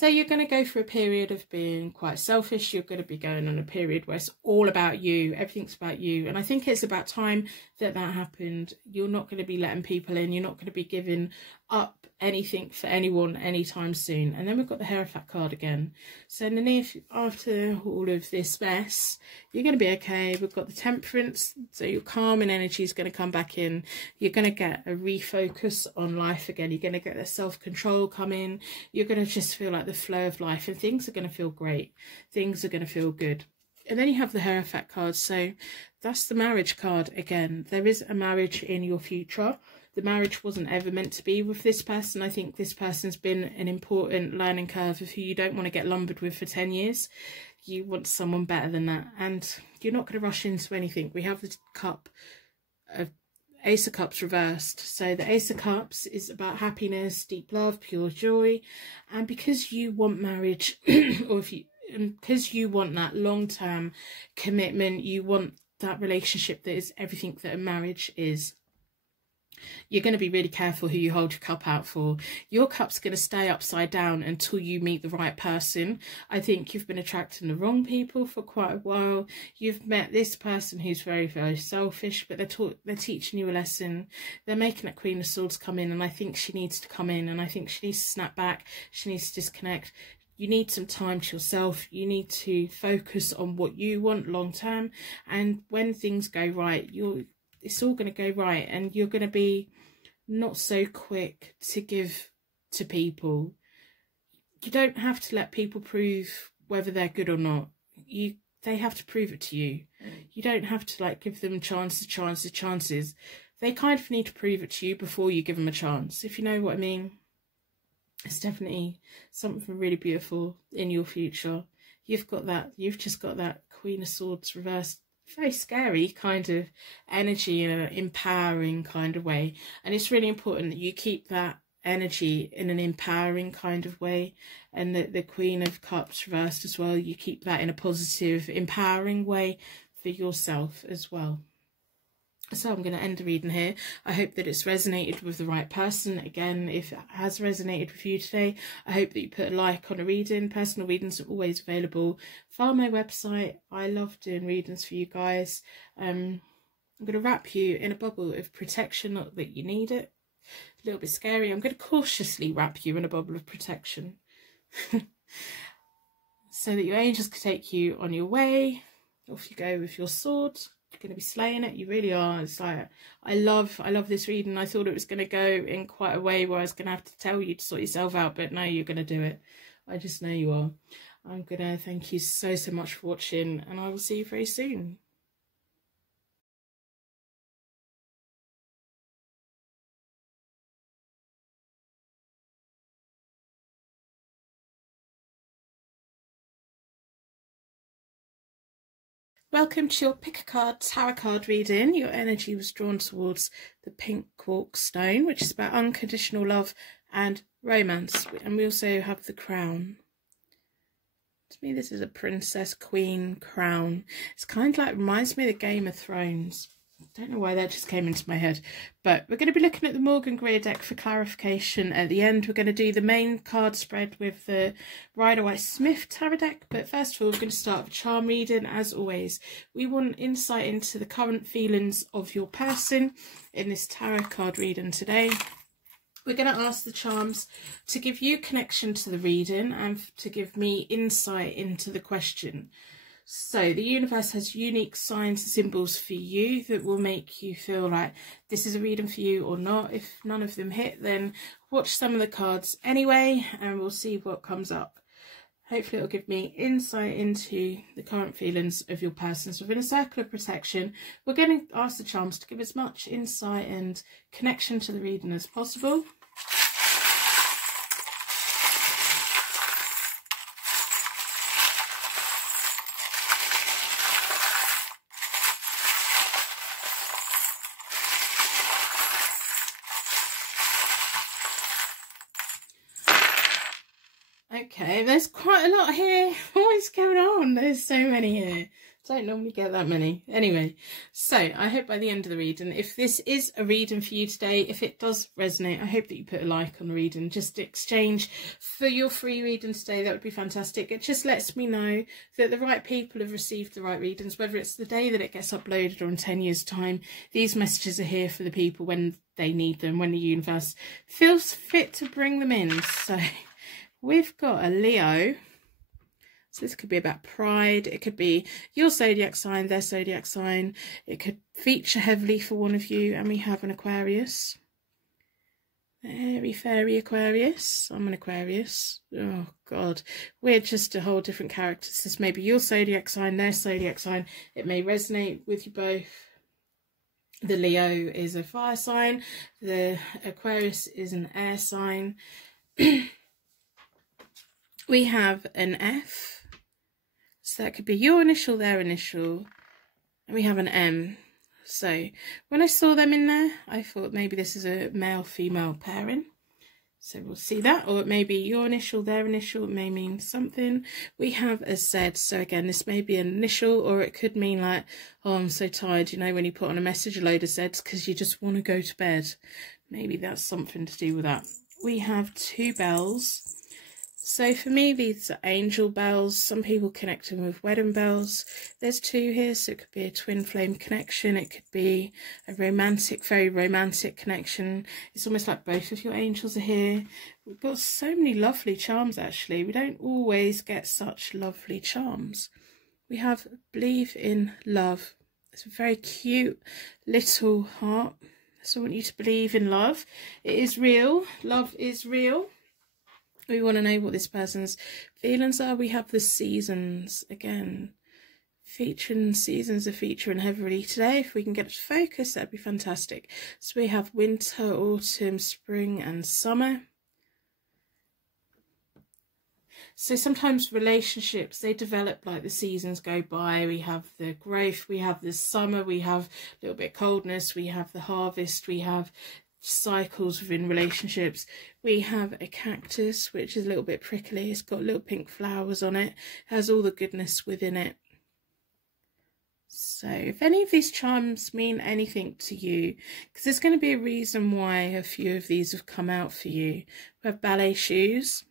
you're going to go through a period of being quite selfish. You're going to be going on a period where it's all about you. Everything's about you. And I think it's about time that happened. You're not going to be letting people in. You're not going to be giving up anything for anyone anytime soon. And then we've got the Hierophant card again. So in the near, after all of this mess, you're going to be okay. We've got the Temperance. So your calm and energy is going to come back in. You're going to get a refocus on life again. You're going to get the self-control come in. You're going to just feel like the flow of life, and things are going to feel great. Things are going to feel good. And then you have the Hierophant card. So that's the marriage card again. There is a marriage in your future. The marriage wasn't ever meant to be with this person. I think this person's been an important learning curve of who you don't want to get lumbered with for 10 years. You want someone better than that. And you're not going to rush into anything. We have the cup of Ace of Cups reversed. So the Ace of Cups is about happiness, deep love, pure joy. And because you want marriage, or because you want that long-term commitment, you want that relationship that is everything that a marriage is. You're going to be really careful who you hold your cup out for. Your cup's going to stay upside down until you meet the right person. I think you've been attracting the wrong people for quite a while. You've met this person who's very, very selfish, but they're teaching you a lesson. They're making that Queen of Swords come in, and I think she needs to come in, and I think she needs to snap back. She needs to disconnect. You need some time to yourself. You need to focus on what you want long term, and when things go right, it's all going to go right, and you're going to be not so quick to give to people. You don't have to let people prove whether they're good or not. They have to prove it to you. You don't have to like give them chances. They kind of need to prove it to you before you give them a chance, if you know what I mean. It's definitely something really beautiful in your future. You've just got that Queen of Swords reversed, very scary kind of energy in an empowering kind of way, and it's really important that you keep that energy in an empowering kind of way, and the Queen of Cups reversed as well, you keep that in a positive, empowering way for yourself as well. So I'm going to end the reading here. I hope that it's resonated with the right person. Again, if it has resonated with you today, I hope that you put a like on a reading. Personal readings are always available via my website. I love doing readings for you guys. I'm going to wrap you in a bubble of protection, not that you need it. A little bit scary. I'm going to cautiously wrap you in a bubble of protection so that your angels can take you on your way. Off you go with your sword. Going to be slaying it. You really are. It's like, I love this reading. I thought it was going to go in quite a way where I was going to have to tell you to sort yourself out, but no, you're going to do it. I just know you are. I'm going to thank you so much for watching, and I will see you very soon. Welcome to your pick a card tarot card reading. Your energy was drawn towards the pink quartz stone, which is about unconditional love and romance. And we also have the crown. To me, this is a princess queen crown. It's kind of like, reminds me of the Game of Thrones. I don't know why that just came into my head, but we're going to be looking at the Morgan Greer deck for clarification. At the end, we're going to do the main card spread with the Rider-Waite-Smith tarot deck, but first of all, we're going to start with a charm reading. As always, we want insight into the current feelings of your person in this tarot card reading today. We're going to ask the charms to give you connection to the reading and to give me insight into the question. So the universe has unique signs and symbols for you that will make you feel like this is a reading for you or not. If none of them hit, then watch some of the cards anyway and we'll see what comes up. Hopefully it'll give me insight into the current feelings of your person. So within a circle of protection, we're going to ask the charms to give as much insight and connection to the reading as possible. Okay, there's quite a lot here. What is going on? There's so many here. Don't normally get that many. Anyway, so I hope by the end of the reading, if this is a reading for you today, if it does resonate, I hope that you put a like on the reading. Just exchange for your free reading today. That would be fantastic. It just lets me know that the right people have received the right readings, whether it's the day that it gets uploaded or in 10 years' time. These messages are here for the people when they need them, when the universe feels fit to bring them in. So we've got a Leo. So this could be about pride. It could be your zodiac sign, their zodiac sign. It could feature heavily for one of you. And we have an Aquarius. Airy fairy Aquarius. I'm an Aquarius. Oh, God. We're just a whole different character. This may be your zodiac sign, their zodiac sign. It may resonate with you both. The Leo is a fire sign. The Aquarius is an air sign. We have an F. So that could be your initial, their initial. And we have an M. So when I saw them in there, I thought maybe this is a male-female pairing. So we'll see that, or it may be your initial, their initial, it may mean something. We have a Z, so again, this may be an initial, or it could mean like, oh, I'm so tired, you know, when you put on a message a load of Zs because you just want to go to bed. Maybe that's something to do with that. We have 2 bells. So for me, these are angel bells. Some people connect them with wedding bells. There's 2 here, so it could be a twin flame connection. It could be a romantic, very romantic connection. It's almost like both of your angels are here. We've got so many lovely charms, actually. We don't always get such lovely charms. We have believe in love. It's a very cute little heart. So I want you to believe in love. It is real. Love is real. We want to know what this person's feelings are. We have the seasons again. Featuring seasons are featuring heavily today. If we can get it to focus, that'd be fantastic. So we have winter, autumn, spring and summer. So sometimes relationships, they develop like the seasons go by. We have the growth, we have the summer, we have a little bit of coldness, we have the harvest, we have cycles within relationships. We have a cactus, which is a little bit prickly. It's got little pink flowers on it, has all the goodness within it. So if any of these charms mean anything to you, because there's going to be a reason why a few of these have come out for you. We have ballet shoes.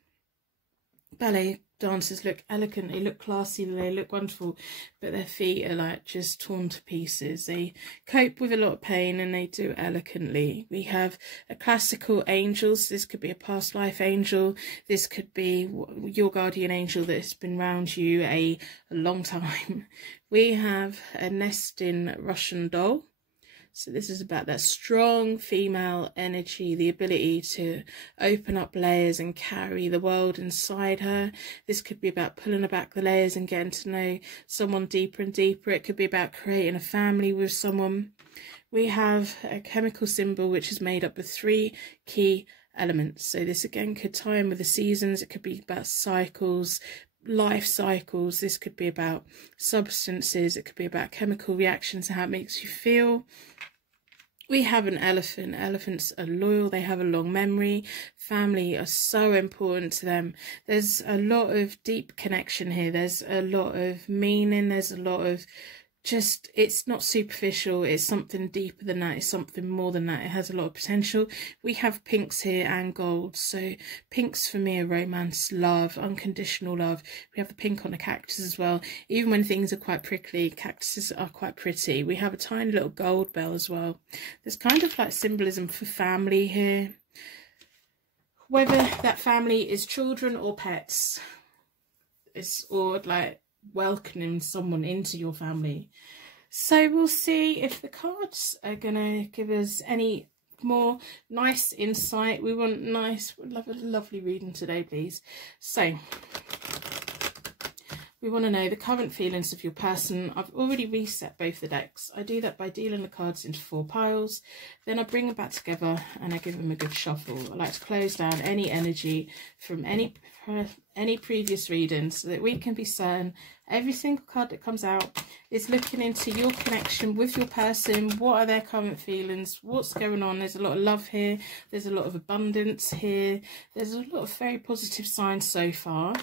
Ballet dancers look elegant, they look classy, they look wonderful, but their feet are like just torn to pieces. They cope with a lot of pain and they do it elegantly. We have a classical angel, so this could be a past life angel, this could be your guardian angel that's been around you a long time. We have a nesting Russian doll. So this is about that strong female energy, the ability to open up layers and carry the world inside her. This could be about pulling back the layers and getting to know someone deeper and deeper. It could be about creating a family with someone. We have a chemical symbol which is made up of 3 key elements. So this again could tie in with the seasons. It could be about cycles, life cycles. This could be about substances. It could be about chemical reactions and how it makes you feel. We have an elephant. Elephants are loyal. They have a long memory. Family are so important to them. There's a lot of deep connection here. There's a lot of meaning. There's a lot of just, it's not superficial. It's something deeper than that. It's something more than that. It has a lot of potential. We have pinks here and gold. So pinks for me are romance, love, unconditional love. We have the pink on the cactus as well. Even when things are quite prickly, cactuses are quite pretty. We have a tiny little gold bell as well. There's kind of like symbolism for family here. Whether that family is children or pets, or like welcoming someone into your family. So we'll see if the cards are gonna give us any more nice insight. We want nice, we'd love a lovely reading today, please. So we want to know the current feelings of your person. I've already reset both the decks. I do that by dealing the cards into 4 piles. Then I bring them back together and I give them a good shuffle. I like to close down any energy from any previous reading so that we can be certain every single card that comes out is looking into your connection with your person. What are their current feelings? What's going on? There's a lot of love here. There's a lot of abundance here. There's a lot of very positive signs so far.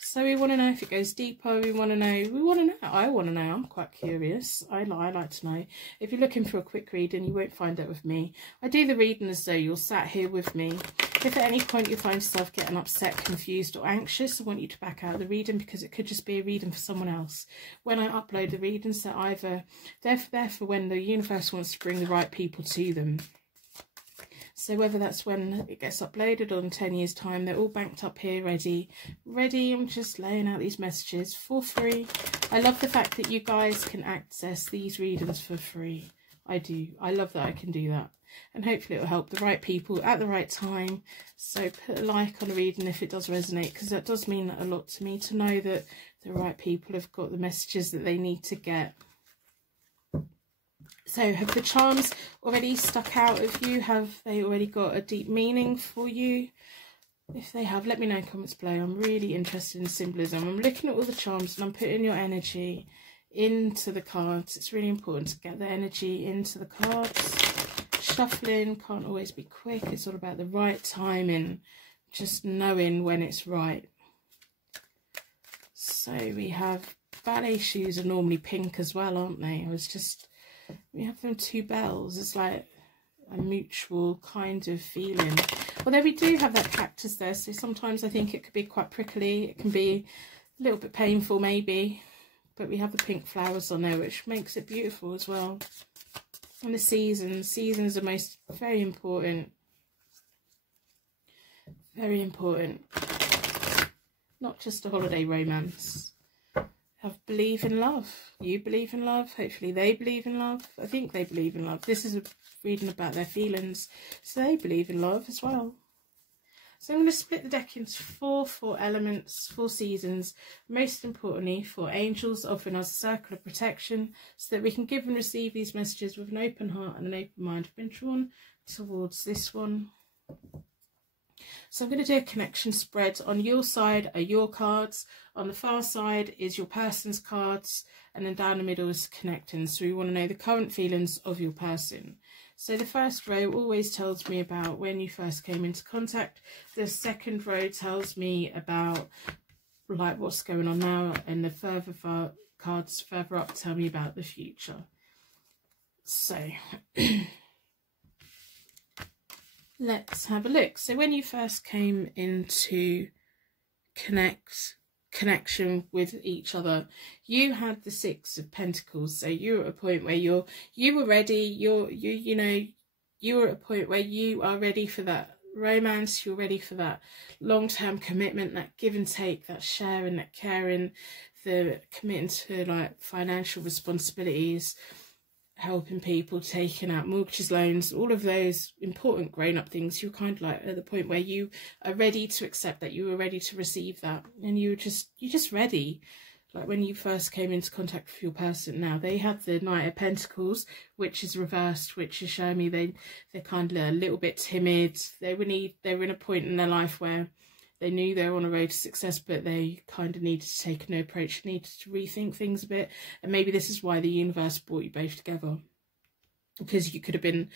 So we want to know if it goes deeper. I want to know. I'm quite curious. I like to know. If you're looking for a quick reading, you won't find it with me. I do the reading as though you're sat here with me. If at any point you find yourself getting upset, confused or anxious, I want you to back out of the reading because it could just be a reading for someone else. When I upload the readings, they're either there for when the universe wants to bring the right people to them. So whether that's when it gets uploaded or in 10 years time, they're all banked up here, ready. I'm just laying out these messages for free. I love the fact that you guys can access these readings for free. I do. I love that I can do that. And hopefully it will help the right people at the right time. So put a like on the reading if it does resonate, because that does mean a lot to me to know that the right people have got the messages that they need to get. So have the charms already stuck out of you? Have they already got a deep meaning for you? If they have, let me know in comments below. I'm really interested in symbolism. I'm looking at all the charms and I'm putting your energy into the cards. It's really important to get the energy into the cards. shuffling can't always be quick. It's all about the right timing, just knowing when it's right. So we have ballet shoes are normally pink as well, aren't they? We have them 2 bells. It's like a mutual kind of feeling. Although we do have that cactus there, so sometimes I think it could be quite prickly. It can be a little bit painful maybe, but we have the pink flowers on there, which makes it beautiful as well. And the seasons are very important. Very important. Not just a holiday romance. Believe in love. You believe in love. Hopefully they believe in love. I think they believe in love. This is a reading about their feelings. So they believe in love as well. So I'm going to split the deck into 4 elements, 4 seasons. Most importantly, for angels offering us a circle of protection so that we can give and receive these messages with an open heart and an open mind. I've been drawn towards this one. So I'm going to do a connection spread. On your side are your cards, on the far side is your person's cards, and then down the middle is connecting. So we want to know the current feelings of your person. So the first row always tells me about when you first came into contact. The second row tells me about like what's going on now, and the cards further up tell me about the future. So let's have a look. So when you first came into connection with each other, you had the 6 of Pentacles. So you were at a point where you were ready. You were at a point where you are ready for that romance. You're ready for that long-term commitment, that give and take, that sharing, that caring, the committing to like financial responsibilities, helping people, taking out mortgages, loans, all of those important grown-up things. You're kind of like at the point where you are ready to accept that, you were ready to receive that, and you're just ready. Like when you first came into contact with your person. Now they have the Knight of Pentacles, which is reversed, which is showing me they're kind of a little bit timid. They were in a point in their life where they knew they were on a road to success, but they kind of needed to take a new approach, needed to rethink things a bit. And maybe this is why the universe brought you both together, because you could have been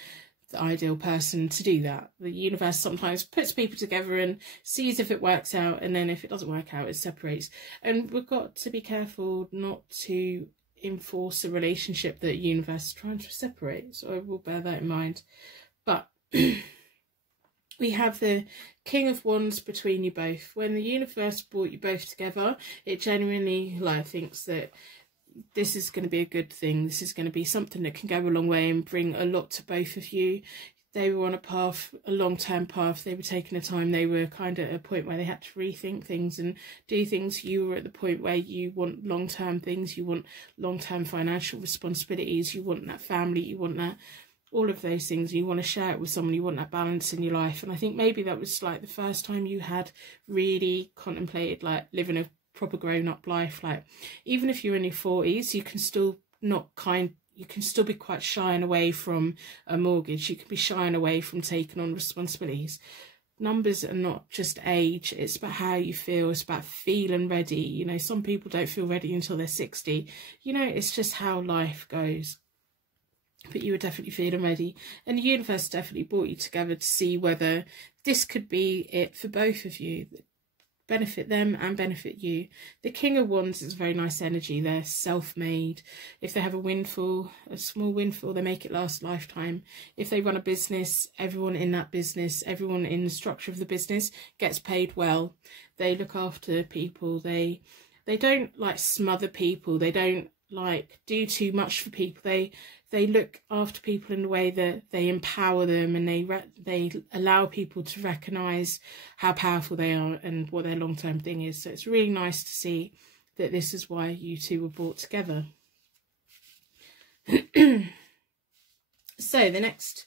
the ideal person to do that. The universe sometimes puts people together and sees if it works out, and then if it doesn't work out, it separates. And we've got to be careful not to enforce a relationship that the universe is trying to separate. So I will bear that in mind. But we have the King of Wands between you both. When the universe brought you both together, it genuinely thinks that this is going to be a good thing. This is going to be something that can go a long way and bring a lot to both of you. They were on a path, a long-term path. They were taking a time. They were kind of at a point where they had to rethink things and do things. You were at the point where you want long-term things. You want long-term financial responsibilities. You want that family. You want that, all of those things. You want to share it with someone. You want that balance in your life. And I think maybe that was like the first time you had really contemplated like living a proper grown-up life. Like even if you're in your 40s, you can still you can still be quite shying away from a mortgage. You can be shying away from taking on responsibilities. Numbers are not just age. It's about how you feel. It's about feeling ready. You know, some people don't feel ready until they're 60. You know, it's just how life goes. But you were definitely feeling ready. And the universe definitely brought you together to see whether this could be it for both of you. Benefit them and benefit you. The King of Wands is a very nice energy. They're self-made. If they have a windfall, a small windfall, they make it last a lifetime. If they run a business, everyone in that business, everyone in the structure of the business gets paid well. They look after people. They don't like smother people. They don't like do too much for people. They look after people in a way that they empower them, and they allow people to recognise how powerful they are and what their long-term thing is. So it's really nice to see that this is why you two were brought together. So the next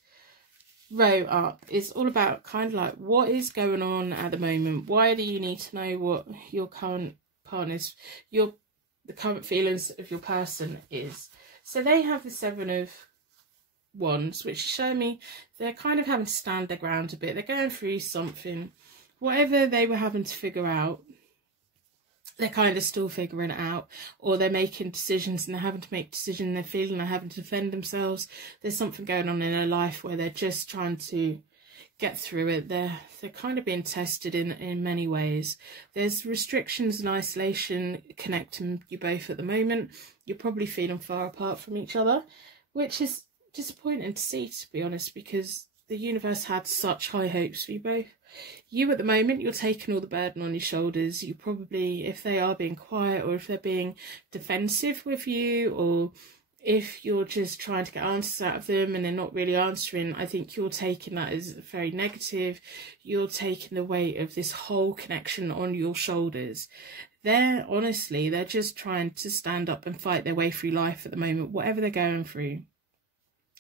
row up is all about kind of like what is going on at the moment. Why do you need to know what your current partner's, the current feelings of your person is? So they have the 7 of Wands, which show me they're kind of having to stand their ground a bit. They're going through something. Whatever they were having to figure out, they're kind of still figuring it out, or they're making decisions and they're having to make decisions, they're feeling they're having to defend themselves. There's something going on in their life where they're just trying to get through it. They're kind of being tested in many ways. There's restrictions and isolation connecting you both at the moment. You're probably feeling far apart from each other, which is disappointing to see, to be honest, because the universe had such high hopes for you both. You at the moment, you're taking all the burden on your shoulders. You probably, if they are being quiet, or if they're being defensive with you, or if you're just trying to get answers out of them and they're not really answering, I think you're taking that as very negative. You're taking the weight of this whole connection on your shoulders. They're just trying to stand up and fight their way through life at the moment, whatever they're going through.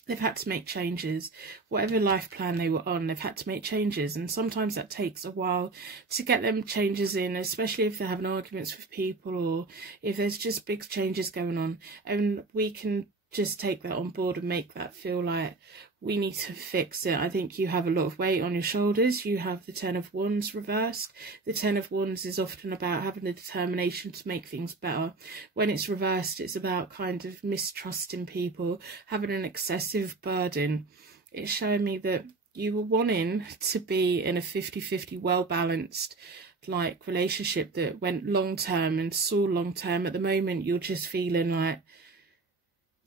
They've had to make changes. Whatever life plan they were on, they've had to make changes. And sometimes that takes a while to get them changes in, especially if they're having arguments with people, or if there's just big changes going on. And we can just take that on board and make that feel like we need to fix it. I think you have a lot of weight on your shoulders. You have the Ten of Wands reversed. The Ten of Wands is often about having the determination to make things better. When it's reversed, it's about kind of mistrusting people, having an excessive burden. It's showing me that you were wanting to be in a 50-50 well-balanced like relationship that went long-term and saw long-term. At the moment, you're just feeling like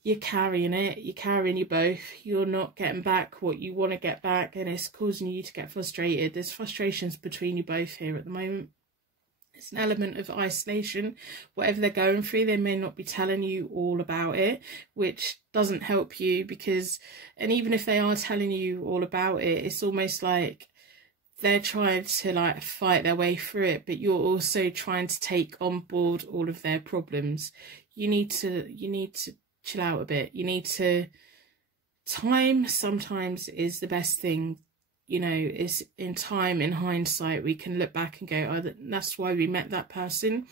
you're carrying it, you're carrying you both, you're not getting back what you want to get back, and it's causing you to get frustrated. There's frustrations between you both here at the moment. It's an element of isolation. Whatever they're going through, they may not be telling you all about it, which doesn't help you, because, and even if they are telling you all about it, it's almost like they're trying to like fight their way through it, but you're also trying to take on board all of their problems. You need to chill out a bit. You need to, time sometimes is the best thing, you know. Is in time, in hindsight, we can look back and go, oh, that's why we met that person.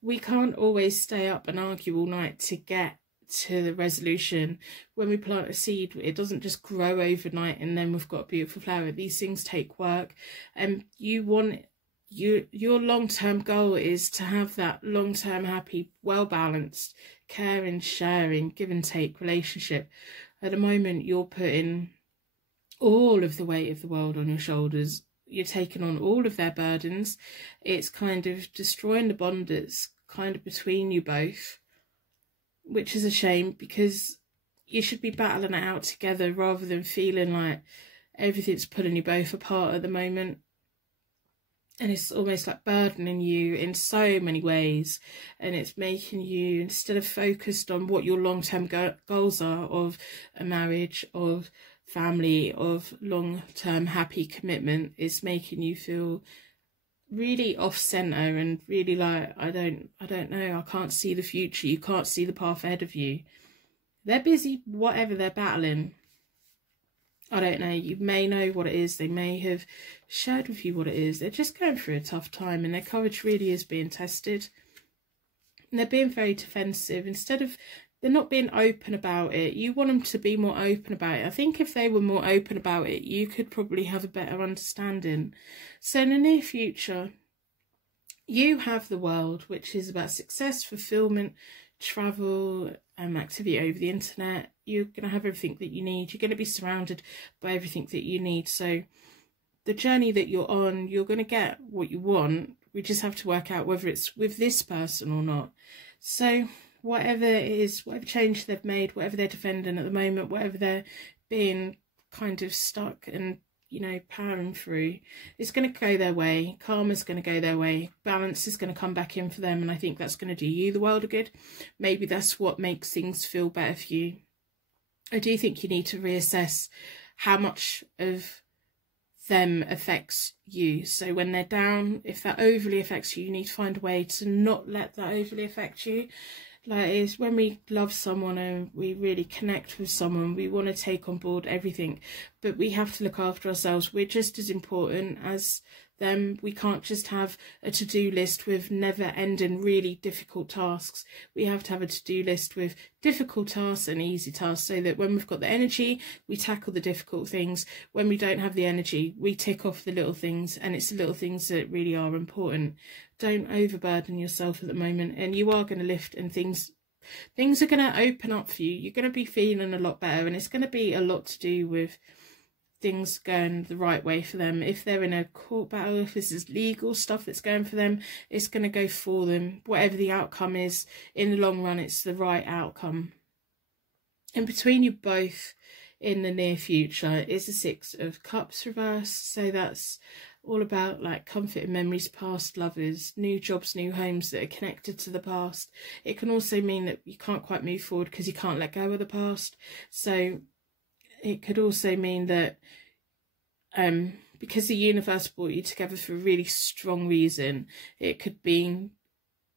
We can't always stay up and argue all night to get to the resolution. When we plant a seed, it doesn't just grow overnight and then we've got a beautiful flower. These things take work, and your long-term goal is to have that long-term happy, well-balanced, caring, sharing, give and take relationship. At the moment, you're putting all of the weight of the world on your shoulders. You're taking on all of their burdens. It's kind of destroying the bond that's kind of between you both, which is a shame, because you should be battling it out together rather than feeling like everything's pulling you both apart at the moment. And it's almost like burdening you in so many ways, and it's making you, instead of focused on what your long-term goals are of a marriage, of family, of long-term happy commitment, it's making you feel really off-centre and really like, I don't know, I can't see the future. You can't see the path ahead of you. They're busy, whatever they're battling. I don't know, you may know what it is, they may have shared with you what it is. They're just going through a tough time, and their courage really is being tested. And they're being very defensive. They're not being open about it. You want them to be more open about it. I think if they were more open about it, you could probably have a better understanding. So in the near future, you have the world, which is about success, fulfillment, travel, activity over the internet. You're going to have everything that you need. You're going to be surrounded by everything that you need. So the journey that you're on, you're going to get what you want. We just have to work out whether it's with this person or not. So whatever it is, whatever change they've made, whatever they're defending at the moment, whatever they're being kind of stuck and, you know, powering through, it's going to go their way. Karma's going to go their way. Balance is going to come back in for them, and I think that's going to do you the world of good. Maybe that's what makes things feel better for you. I do think you need to reassess how much of them affects you. So when they're down, if that overly affects you, you need to find a way to not let that overly affect you. Like, it's when we love someone and we really connect with someone, we want to take on board everything, but we have to look after ourselves. We're just as important as them. We can't just have a to-do list with never-ending really difficult tasks. We have to have a to-do list with difficult tasks and easy tasks, so that when we've got the energy, we tackle the difficult things. When we don't have the energy, we tick off the little things, and it's the little things that really are important. Don't overburden yourself at the moment, and you are going to lift, and things are going to open up for you. You're going to be feeling a lot better, and it's going to be a lot to do with things going the right way for them. If they're in a court battle, if this is legal stuff that's going for them, it's going to go for them. Whatever the outcome is, in the long run, it's the right outcome. And between you both in the near future is the Six of Cups reversed. So that's all about like comfort and memories, past lovers, new jobs, new homes that are connected to the past. It can also mean that you can't quite move forward because you can't let go of the past. So it could also mean that because the universe brought you together for a really strong reason, it could mean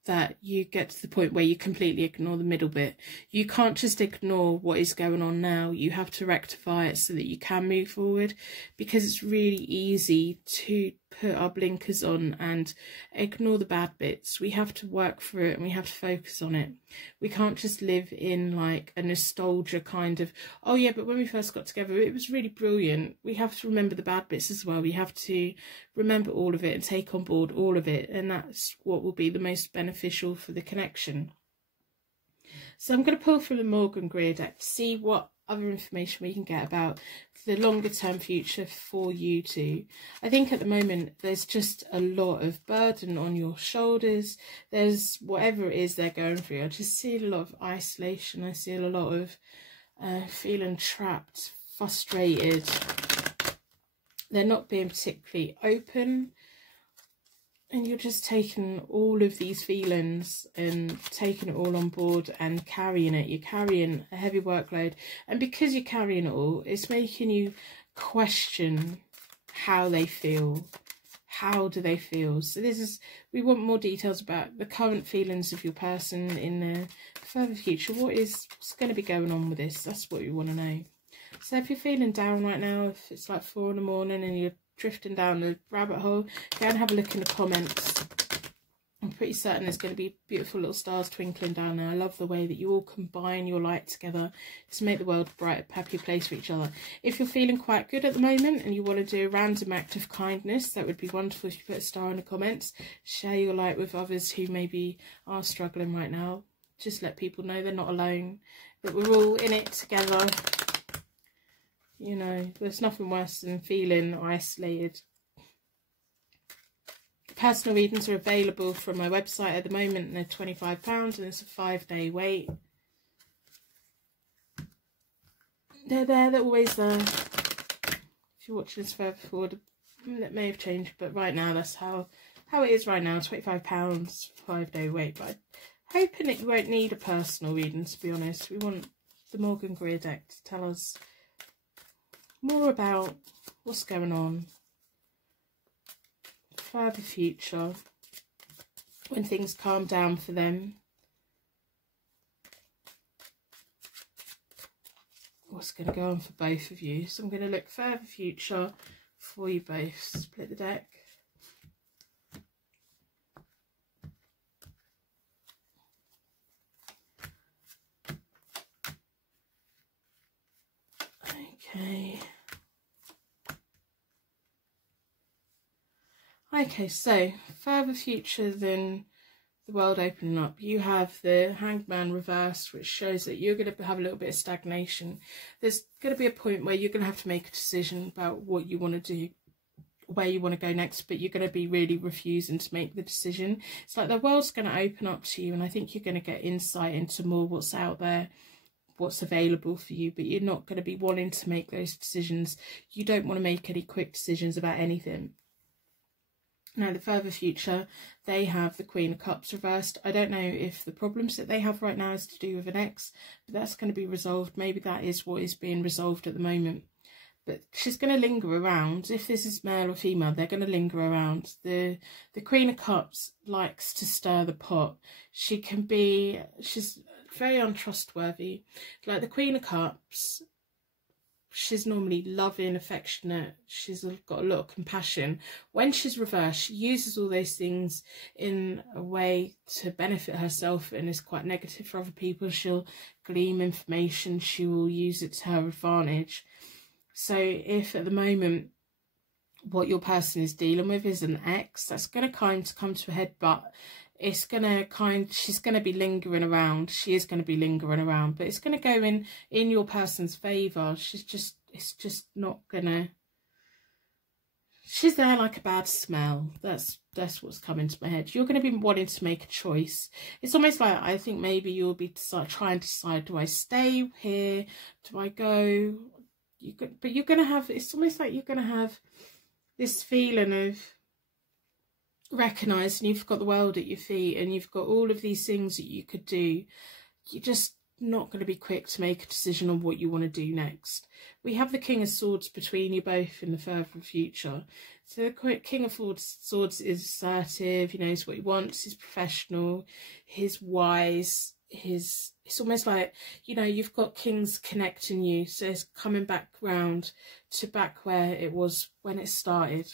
that you get to the point where you completely ignore the middle bit. You can't just ignore what is going on now. You have to rectify it so that you can move forward, because it's really easy to put our blinkers on and ignore the bad bits. We have to work through it, and we have to focus on it. We can't just live in like a nostalgia kind of, oh yeah, but when we first got together it was really brilliant. We have to remember the bad bits as well. We have to remember all of it and take on board all of it, and that's what will be the most beneficial for the connection. So I'm going to pull from the Morgan Greer deck to see what other information we can get about the longer term future for you two. I think at the moment there's just a lot of burden on your shoulders. There's whatever it is they're going through. I just see a lot of isolation. I see a lot of feeling trapped, frustrated. They're not being particularly open. And you're just taking all of these feelings and taking it all on board and carrying it. You're carrying a heavy workload. And because you're carrying it all, it's making you question how they feel. How do they feel? So we want more details about the current feelings of your person in the further future. What's going to be going on with this? That's what we want to know. So if you're feeling down right now, if it's like 4 in the morning and you're drifting down the rabbit hole, go and have a look in the comments. I'm pretty certain there's going to be beautiful little stars twinkling down there. I love the way that you all combine your light together to make the world a brighter, happier place for each other. If you're feeling quite good at the moment and you want to do a random act of kindness, that would be wonderful if you put a star in the comments. Share your light with others who maybe are struggling right now. Just let people know they're not alone, that we're all in it together. You know, there's nothing worse than feeling isolated. Personal readings are available from my website at the moment, and they're £25, and it's a 5-day wait. They're there, they're always there. If you're watching this further forward, that may have changed, but right now that's how it is right now. £25, 5-day wait. But I'm hoping that you won't need a personal reading, to be honest. We want the Morgan Greer deck to tell us more about what's going on, further future, when things calm down for them. What's going to go on for both of you. So I'm going to look further future for you both. Split the deck. Okay. Okay, so further future than the world opening up. You have the Hanged Man reversed, which shows that you're going to have a little bit of stagnation. There's going to be a point where you're going to have to make a decision about what you want to do, where you want to go next, but you're going to be really refusing to make the decision. It's like the world's going to open up to you, and I think you're going to get insight into more what's out there, what's available for you, but you're not going to be wanting to make those decisions. You don't want to make any quick decisions about anything. Now, the further future, they have the Queen of Cups reversed. I don't know if the problems that they have right now is to do with an ex, but that's going to be resolved. Maybe that is what is being resolved at the moment. But she's going to linger around. If this is male or female, they're going to linger around. The Queen of Cups likes to stir the pot. She's very untrustworthy. Like the Queen of Cups, she's normally loving, affectionate, she's got a lot of compassion. When she's reversed, she uses all those things in a way to benefit herself and is quite negative for other people. She'll glean information, she will use it to her advantage. So if at the moment what your person is dealing with is an ex, that's going to kind of come to a head, but it's going to she's going to be lingering around. She is going to be lingering around, but it's going to go in your person's favour. It's just not going to, she's there like a bad smell. That's what's coming to my head. You're going to be wanting to make a choice. It's almost like, I think maybe you'll be trying to decide, do I stay here? Do I go? But you're going to have, it's almost like you're going to have this feeling of recognising you've got the world at your feet and you've got all of these things that you could do. You're just not going to be quick to make a decision on what you want to do next. We have the King of Swords between you both in the further future. So the King of Swords is assertive, he knows what he wants, he's professional, he's wise, it's almost like, you know, you've got kings connecting you, so it's coming back round to back where it was when it started.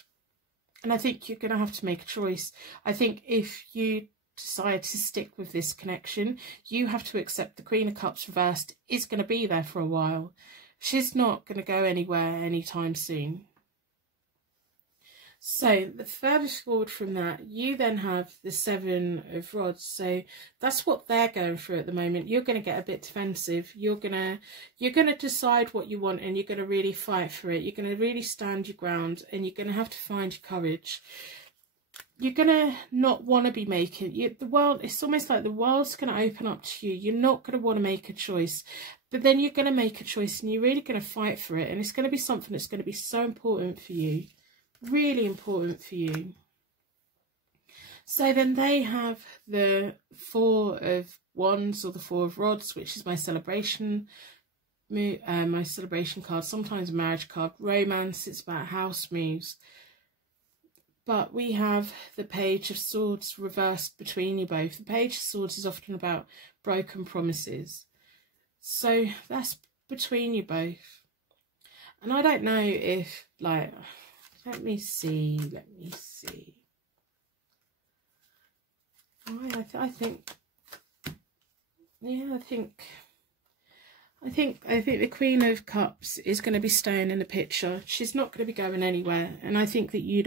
And I think you're going to have to make a choice. I think if you decide to stick with this connection, you have to accept the Queen of Cups reversed is going to be there for a while. She's not going to go anywhere anytime soon. So the furthest forward from that, you then have the Seven of Rods. So that's what they're going through at the moment. You're going to get a bit defensive. You're going to decide what you want, and you're going to really fight for it. You're going to really stand your ground, and you're going to have to find your courage. You're going to not want to be making the world. It's almost like the world's going to open up to you. You're not going to want to make a choice, but then you're going to make a choice, and you're really going to fight for it. And it's going to be something that's going to be so important for you. Really important for you. So then they have the Four of Wands or the Four of Rods, which is my celebration card, sometimes a marriage card. Romance, it's about house moves. But we have the Page of Swords reversed between you both. The Page of Swords is often about broken promises. So that's between you both. And I don't know if, like, let me see. I think the Queen of Cups is going to be staying in the picture. She's not going to be going anywhere, and I think that you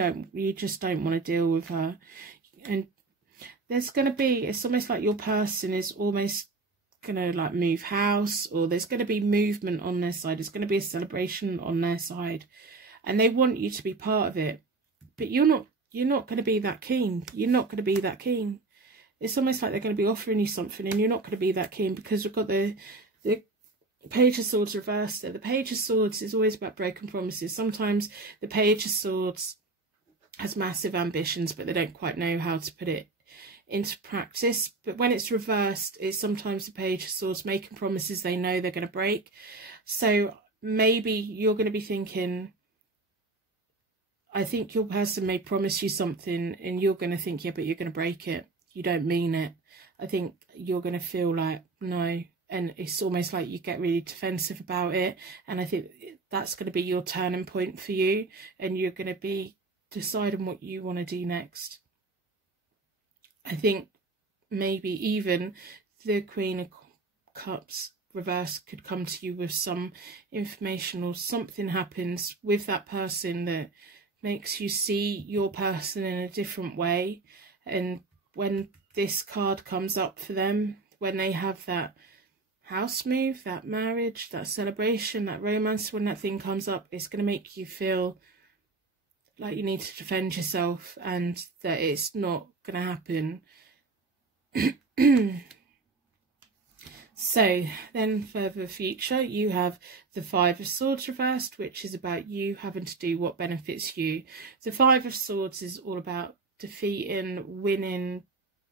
just don't want to deal with her. And there's going to be, it's almost like your person is almost going to like move house, or there's going to be movement on their side. There's going to be a celebration on their side. And they want you to be part of it, but you're not going to be that keen. You're not going to be that keen. It's almost like they're going to be offering you something, and you're not going to be that keen, because we've got the Page of Swords reversed there. The Page of Swords is always about broken promises. Sometimes the Page of Swords has massive ambitions, but they don't quite know how to put it into practice. But when it's reversed, it's sometimes the Page of Swords making promises they know they're going to break. So maybe you're going to be thinking, I think your person may promise you something, and you're going to think, yeah, but you're going to break it. You don't mean it. I think you're going to feel like, no. And it's almost like you get really defensive about it. And I think that's going to be your turning point for you. And you're going to be deciding what you want to do next. I think maybe even the Queen of Cups reverse could come to you with some information, or something happens with that person that makes you see your person in a different way. And when this card comes up for them, when they have that house move, that marriage, that celebration, that romance, when that thing comes up, it's going to make you feel like you need to defend yourself, and that it's not going to happen. So then further future, you have the Five of Swords reversed, which is about you having to do what benefits you. The Five of Swords is all about defeating, winning,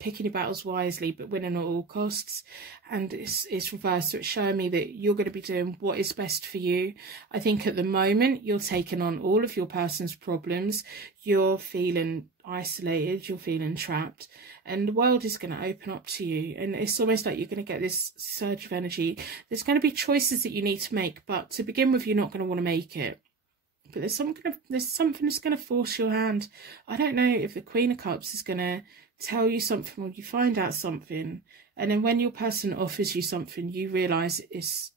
picking your battles wisely, but winning at all costs. And it's reversed. So it's showing me that you're going to be doing what is best for you. I think at the moment you're taking on all of your person's problems. You're feeling isolated, you're feeling trapped, and the world is going to open up to you. And it's almost like you're going to get this surge of energy. There's going to be choices that you need to make, but to begin with, you're not going to want to make it. But there's something that's going to force your hand. I don't know if the Queen of Cups is going to tell you something, or you find out something, and then when your person offers you something, you realise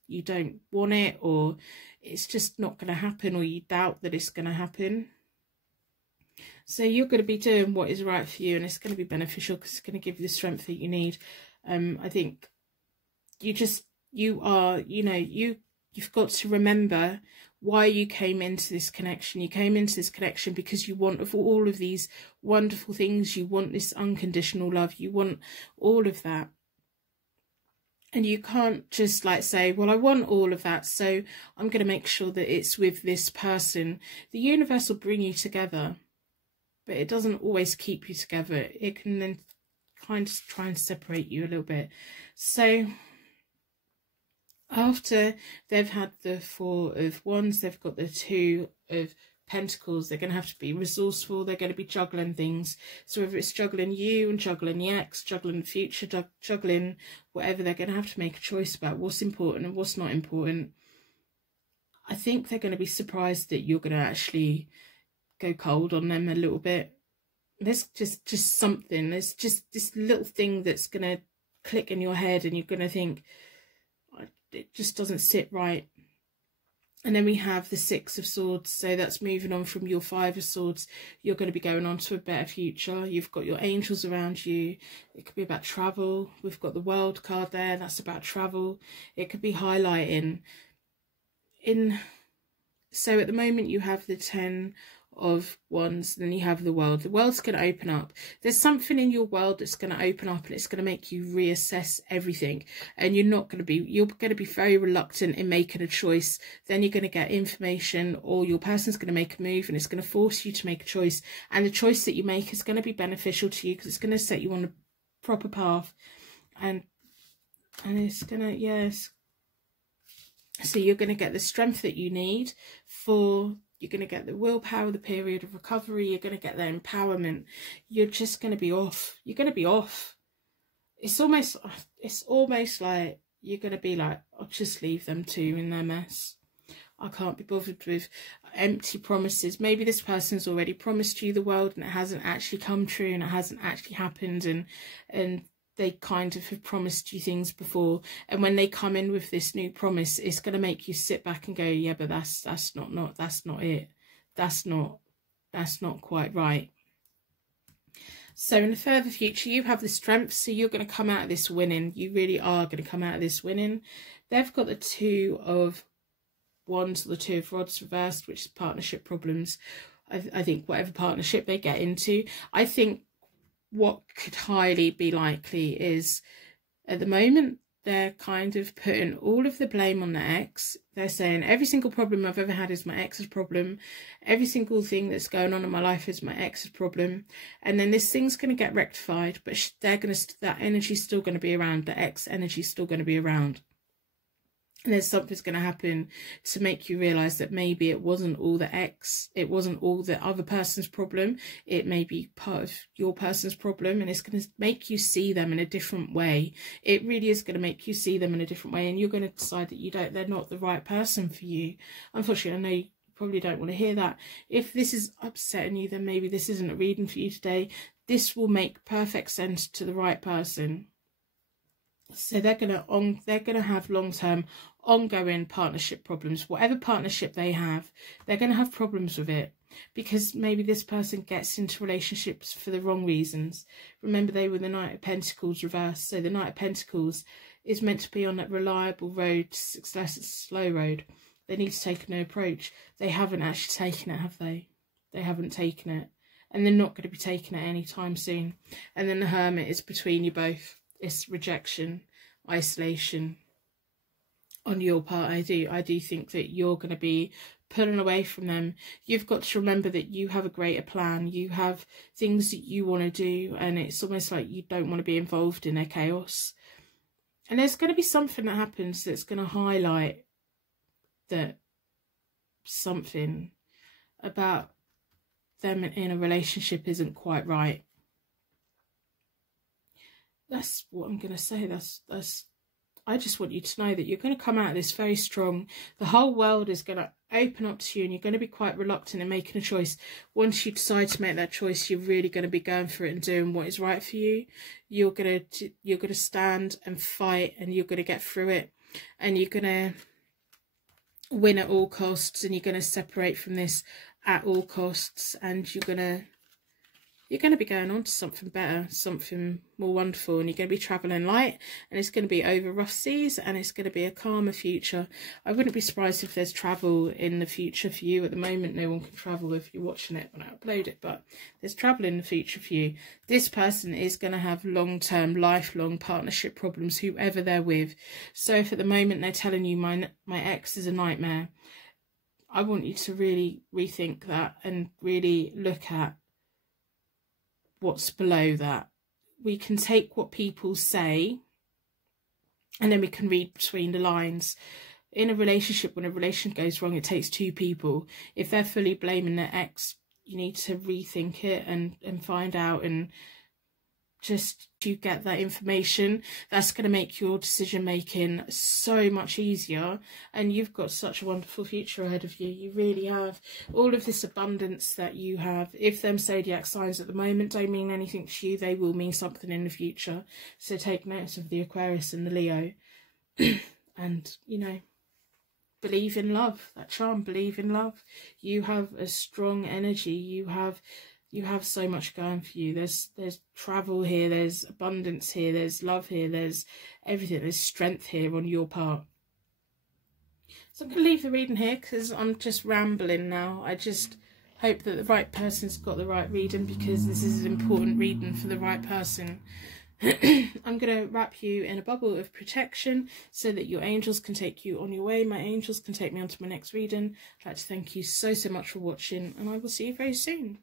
you don't want it, or it's just not going to happen, or you doubt that it's going to happen. So you're going to be doing what is right for you, and it's going to be beneficial because it's going to give you the strength that you need. I think you've got to remember why you came into this connection. You came into this connection because you want all of these wonderful things. You want this unconditional love. You want all of that. And you can't just like say, well, I want all of that, so I'm going to make sure that it's with this person. The universe will bring you together, but it doesn't always keep you together. It can then kind of try and separate you a little bit. So after they've had the Four of Wands, they've got the Two of Pentacles. They're going to have to be resourceful. They're going to be juggling things. So whether it's juggling you and juggling the ex, juggling the future, juggling whatever, they're going to have to make a choice about what's important and what's not important. I think they're going to be surprised that you're going to actually go cold on them a little bit. There's just something. There's just this little thing that's going to click in your head, and you're going to think, it just doesn't sit right. And then we have the Six of Swords. So that's moving on from your Five of Swords. You're going to be going on to a better future. You've got your angels around you. It could be about travel. We've got the World card there. That's about travel. It could be highlighting. So at the moment you have the Ten of Wands, then you have the World. The world's going to open up. There's something in your world that's going to open up, and it's going to make you reassess everything, and you're going to be very reluctant in making a choice. Then you're going to get information, or your person's going to make a move, and it's going to force you to make a choice, and the choice that you make is going to be beneficial to you because it's going to set you on a proper path, and it's going to, yes. So you're going to get the strength that you need you're going to get the willpower, the period of recovery. You're going to get the empowerment. You're just going to be off. You're going to be off. It's almost like you're going to be like, I'll just leave them two in their mess. I can't be bothered with empty promises. Maybe this person's already promised you the world and it hasn't actually come true, and it hasn't actually happened, and they kind of have promised you things before, and when they come in with this new promise, it's going to make you sit back and go, yeah, but that's not it. That's not quite right. So in the further future, you have the strength, so you're going to come out of this winning. You really are going to come out of this winning. They've got the Two of Wands, or the Two of Rods reversed, which is partnership problems. I think whatever partnership they get into, I think what could highly be likely is, at the moment, they're kind of putting all of the blame on the ex. They're saying every single problem I've ever had is my ex's problem. Every single thing that's going on in my life is my ex's problem. And then this thing's going to get rectified, but that energy's still going to be around. The ex energy's still going to be around. And there's something's going to happen to make you realise that maybe it wasn't all the ex, it wasn't all the other person's problem, it may be part of your person's problem, and it's going to make you see them in a different way. It really is going to make you see them in a different way, and you're going to decide that they're not the right person for you. Unfortunately, I know you probably don't want to hear that. If this is upsetting you, then maybe this isn't a reading for you today. This will make perfect sense to the right person. So they're gonna have long-term, ongoing partnership problems. Whatever partnership they have, they're gonna have problems with it, because maybe this person gets into relationships for the wrong reasons. Remember, they were the Knight of Pentacles reversed, so the Knight of Pentacles is meant to be on that reliable road, success, slow road. They need to take a new approach. They haven't actually taken it, have they? They haven't taken it, and they're not going to be taking it anytime soon. And then the Hermit is between you both. It's rejection, isolation on your part. I do think that you're going to be pulling away from them. You've got to remember that you have a greater plan. You have things that you want to do, and it's almost like you don't want to be involved in their chaos. And there's going to be something that happens that's going to highlight that something about them in a relationship isn't quite right. That's what I'm going to say. I just want you to know that you're going to come out of this very strong. The whole world is going to open up to you, and you're going to be quite reluctant in making a choice. Once you decide to make that choice, you're really going to be going for it and doing what is right for you. You're going to stand and fight, and you're going to get through it, and you're going to win at all costs, and you're going to separate from this at all costs, and you're going to be going on to something better, something more wonderful, and you're going to be travelling light, and it's going to be over rough seas, and it's going to be a calmer future. I wouldn't be surprised if there's travel in the future for you. At the moment, no one can travel if you're watching it when I upload it, but there's travel in the future for you. This person is going to have long-term, lifelong partnership problems, whoever they're with. So if at the moment they're telling you my ex is a nightmare, I want you to really rethink that and really look at what's below that. We can take what people say, and then we can read between the lines. In a relationship, when a relationship goes wrong, it takes two people. If they're fully blaming their ex, you need to rethink it and find out, and just to get that information. That's going to make your decision making so much easier, and you've got such a wonderful future ahead of you. You really have. All of this abundance that you have, if them zodiac signs at the moment don't mean anything to you, they will mean something in the future. So take notice of the Aquarius and the Leo. And, you know, believe in love. That charm, believe in love. You have a strong energy. You have so much going for you. There's travel here, there's abundance here, there's love here, there's everything, there's strength here on your part. So I'm going to leave the reading here because I'm just rambling now. I just hope that the right person's got the right reading, because this is an important reading for the right person. I'm going to wrap you in a bubble of protection so that your angels can take you on your way. My angels can take me on to my next reading. I'd like to thank you so much for watching, and I will see you very soon.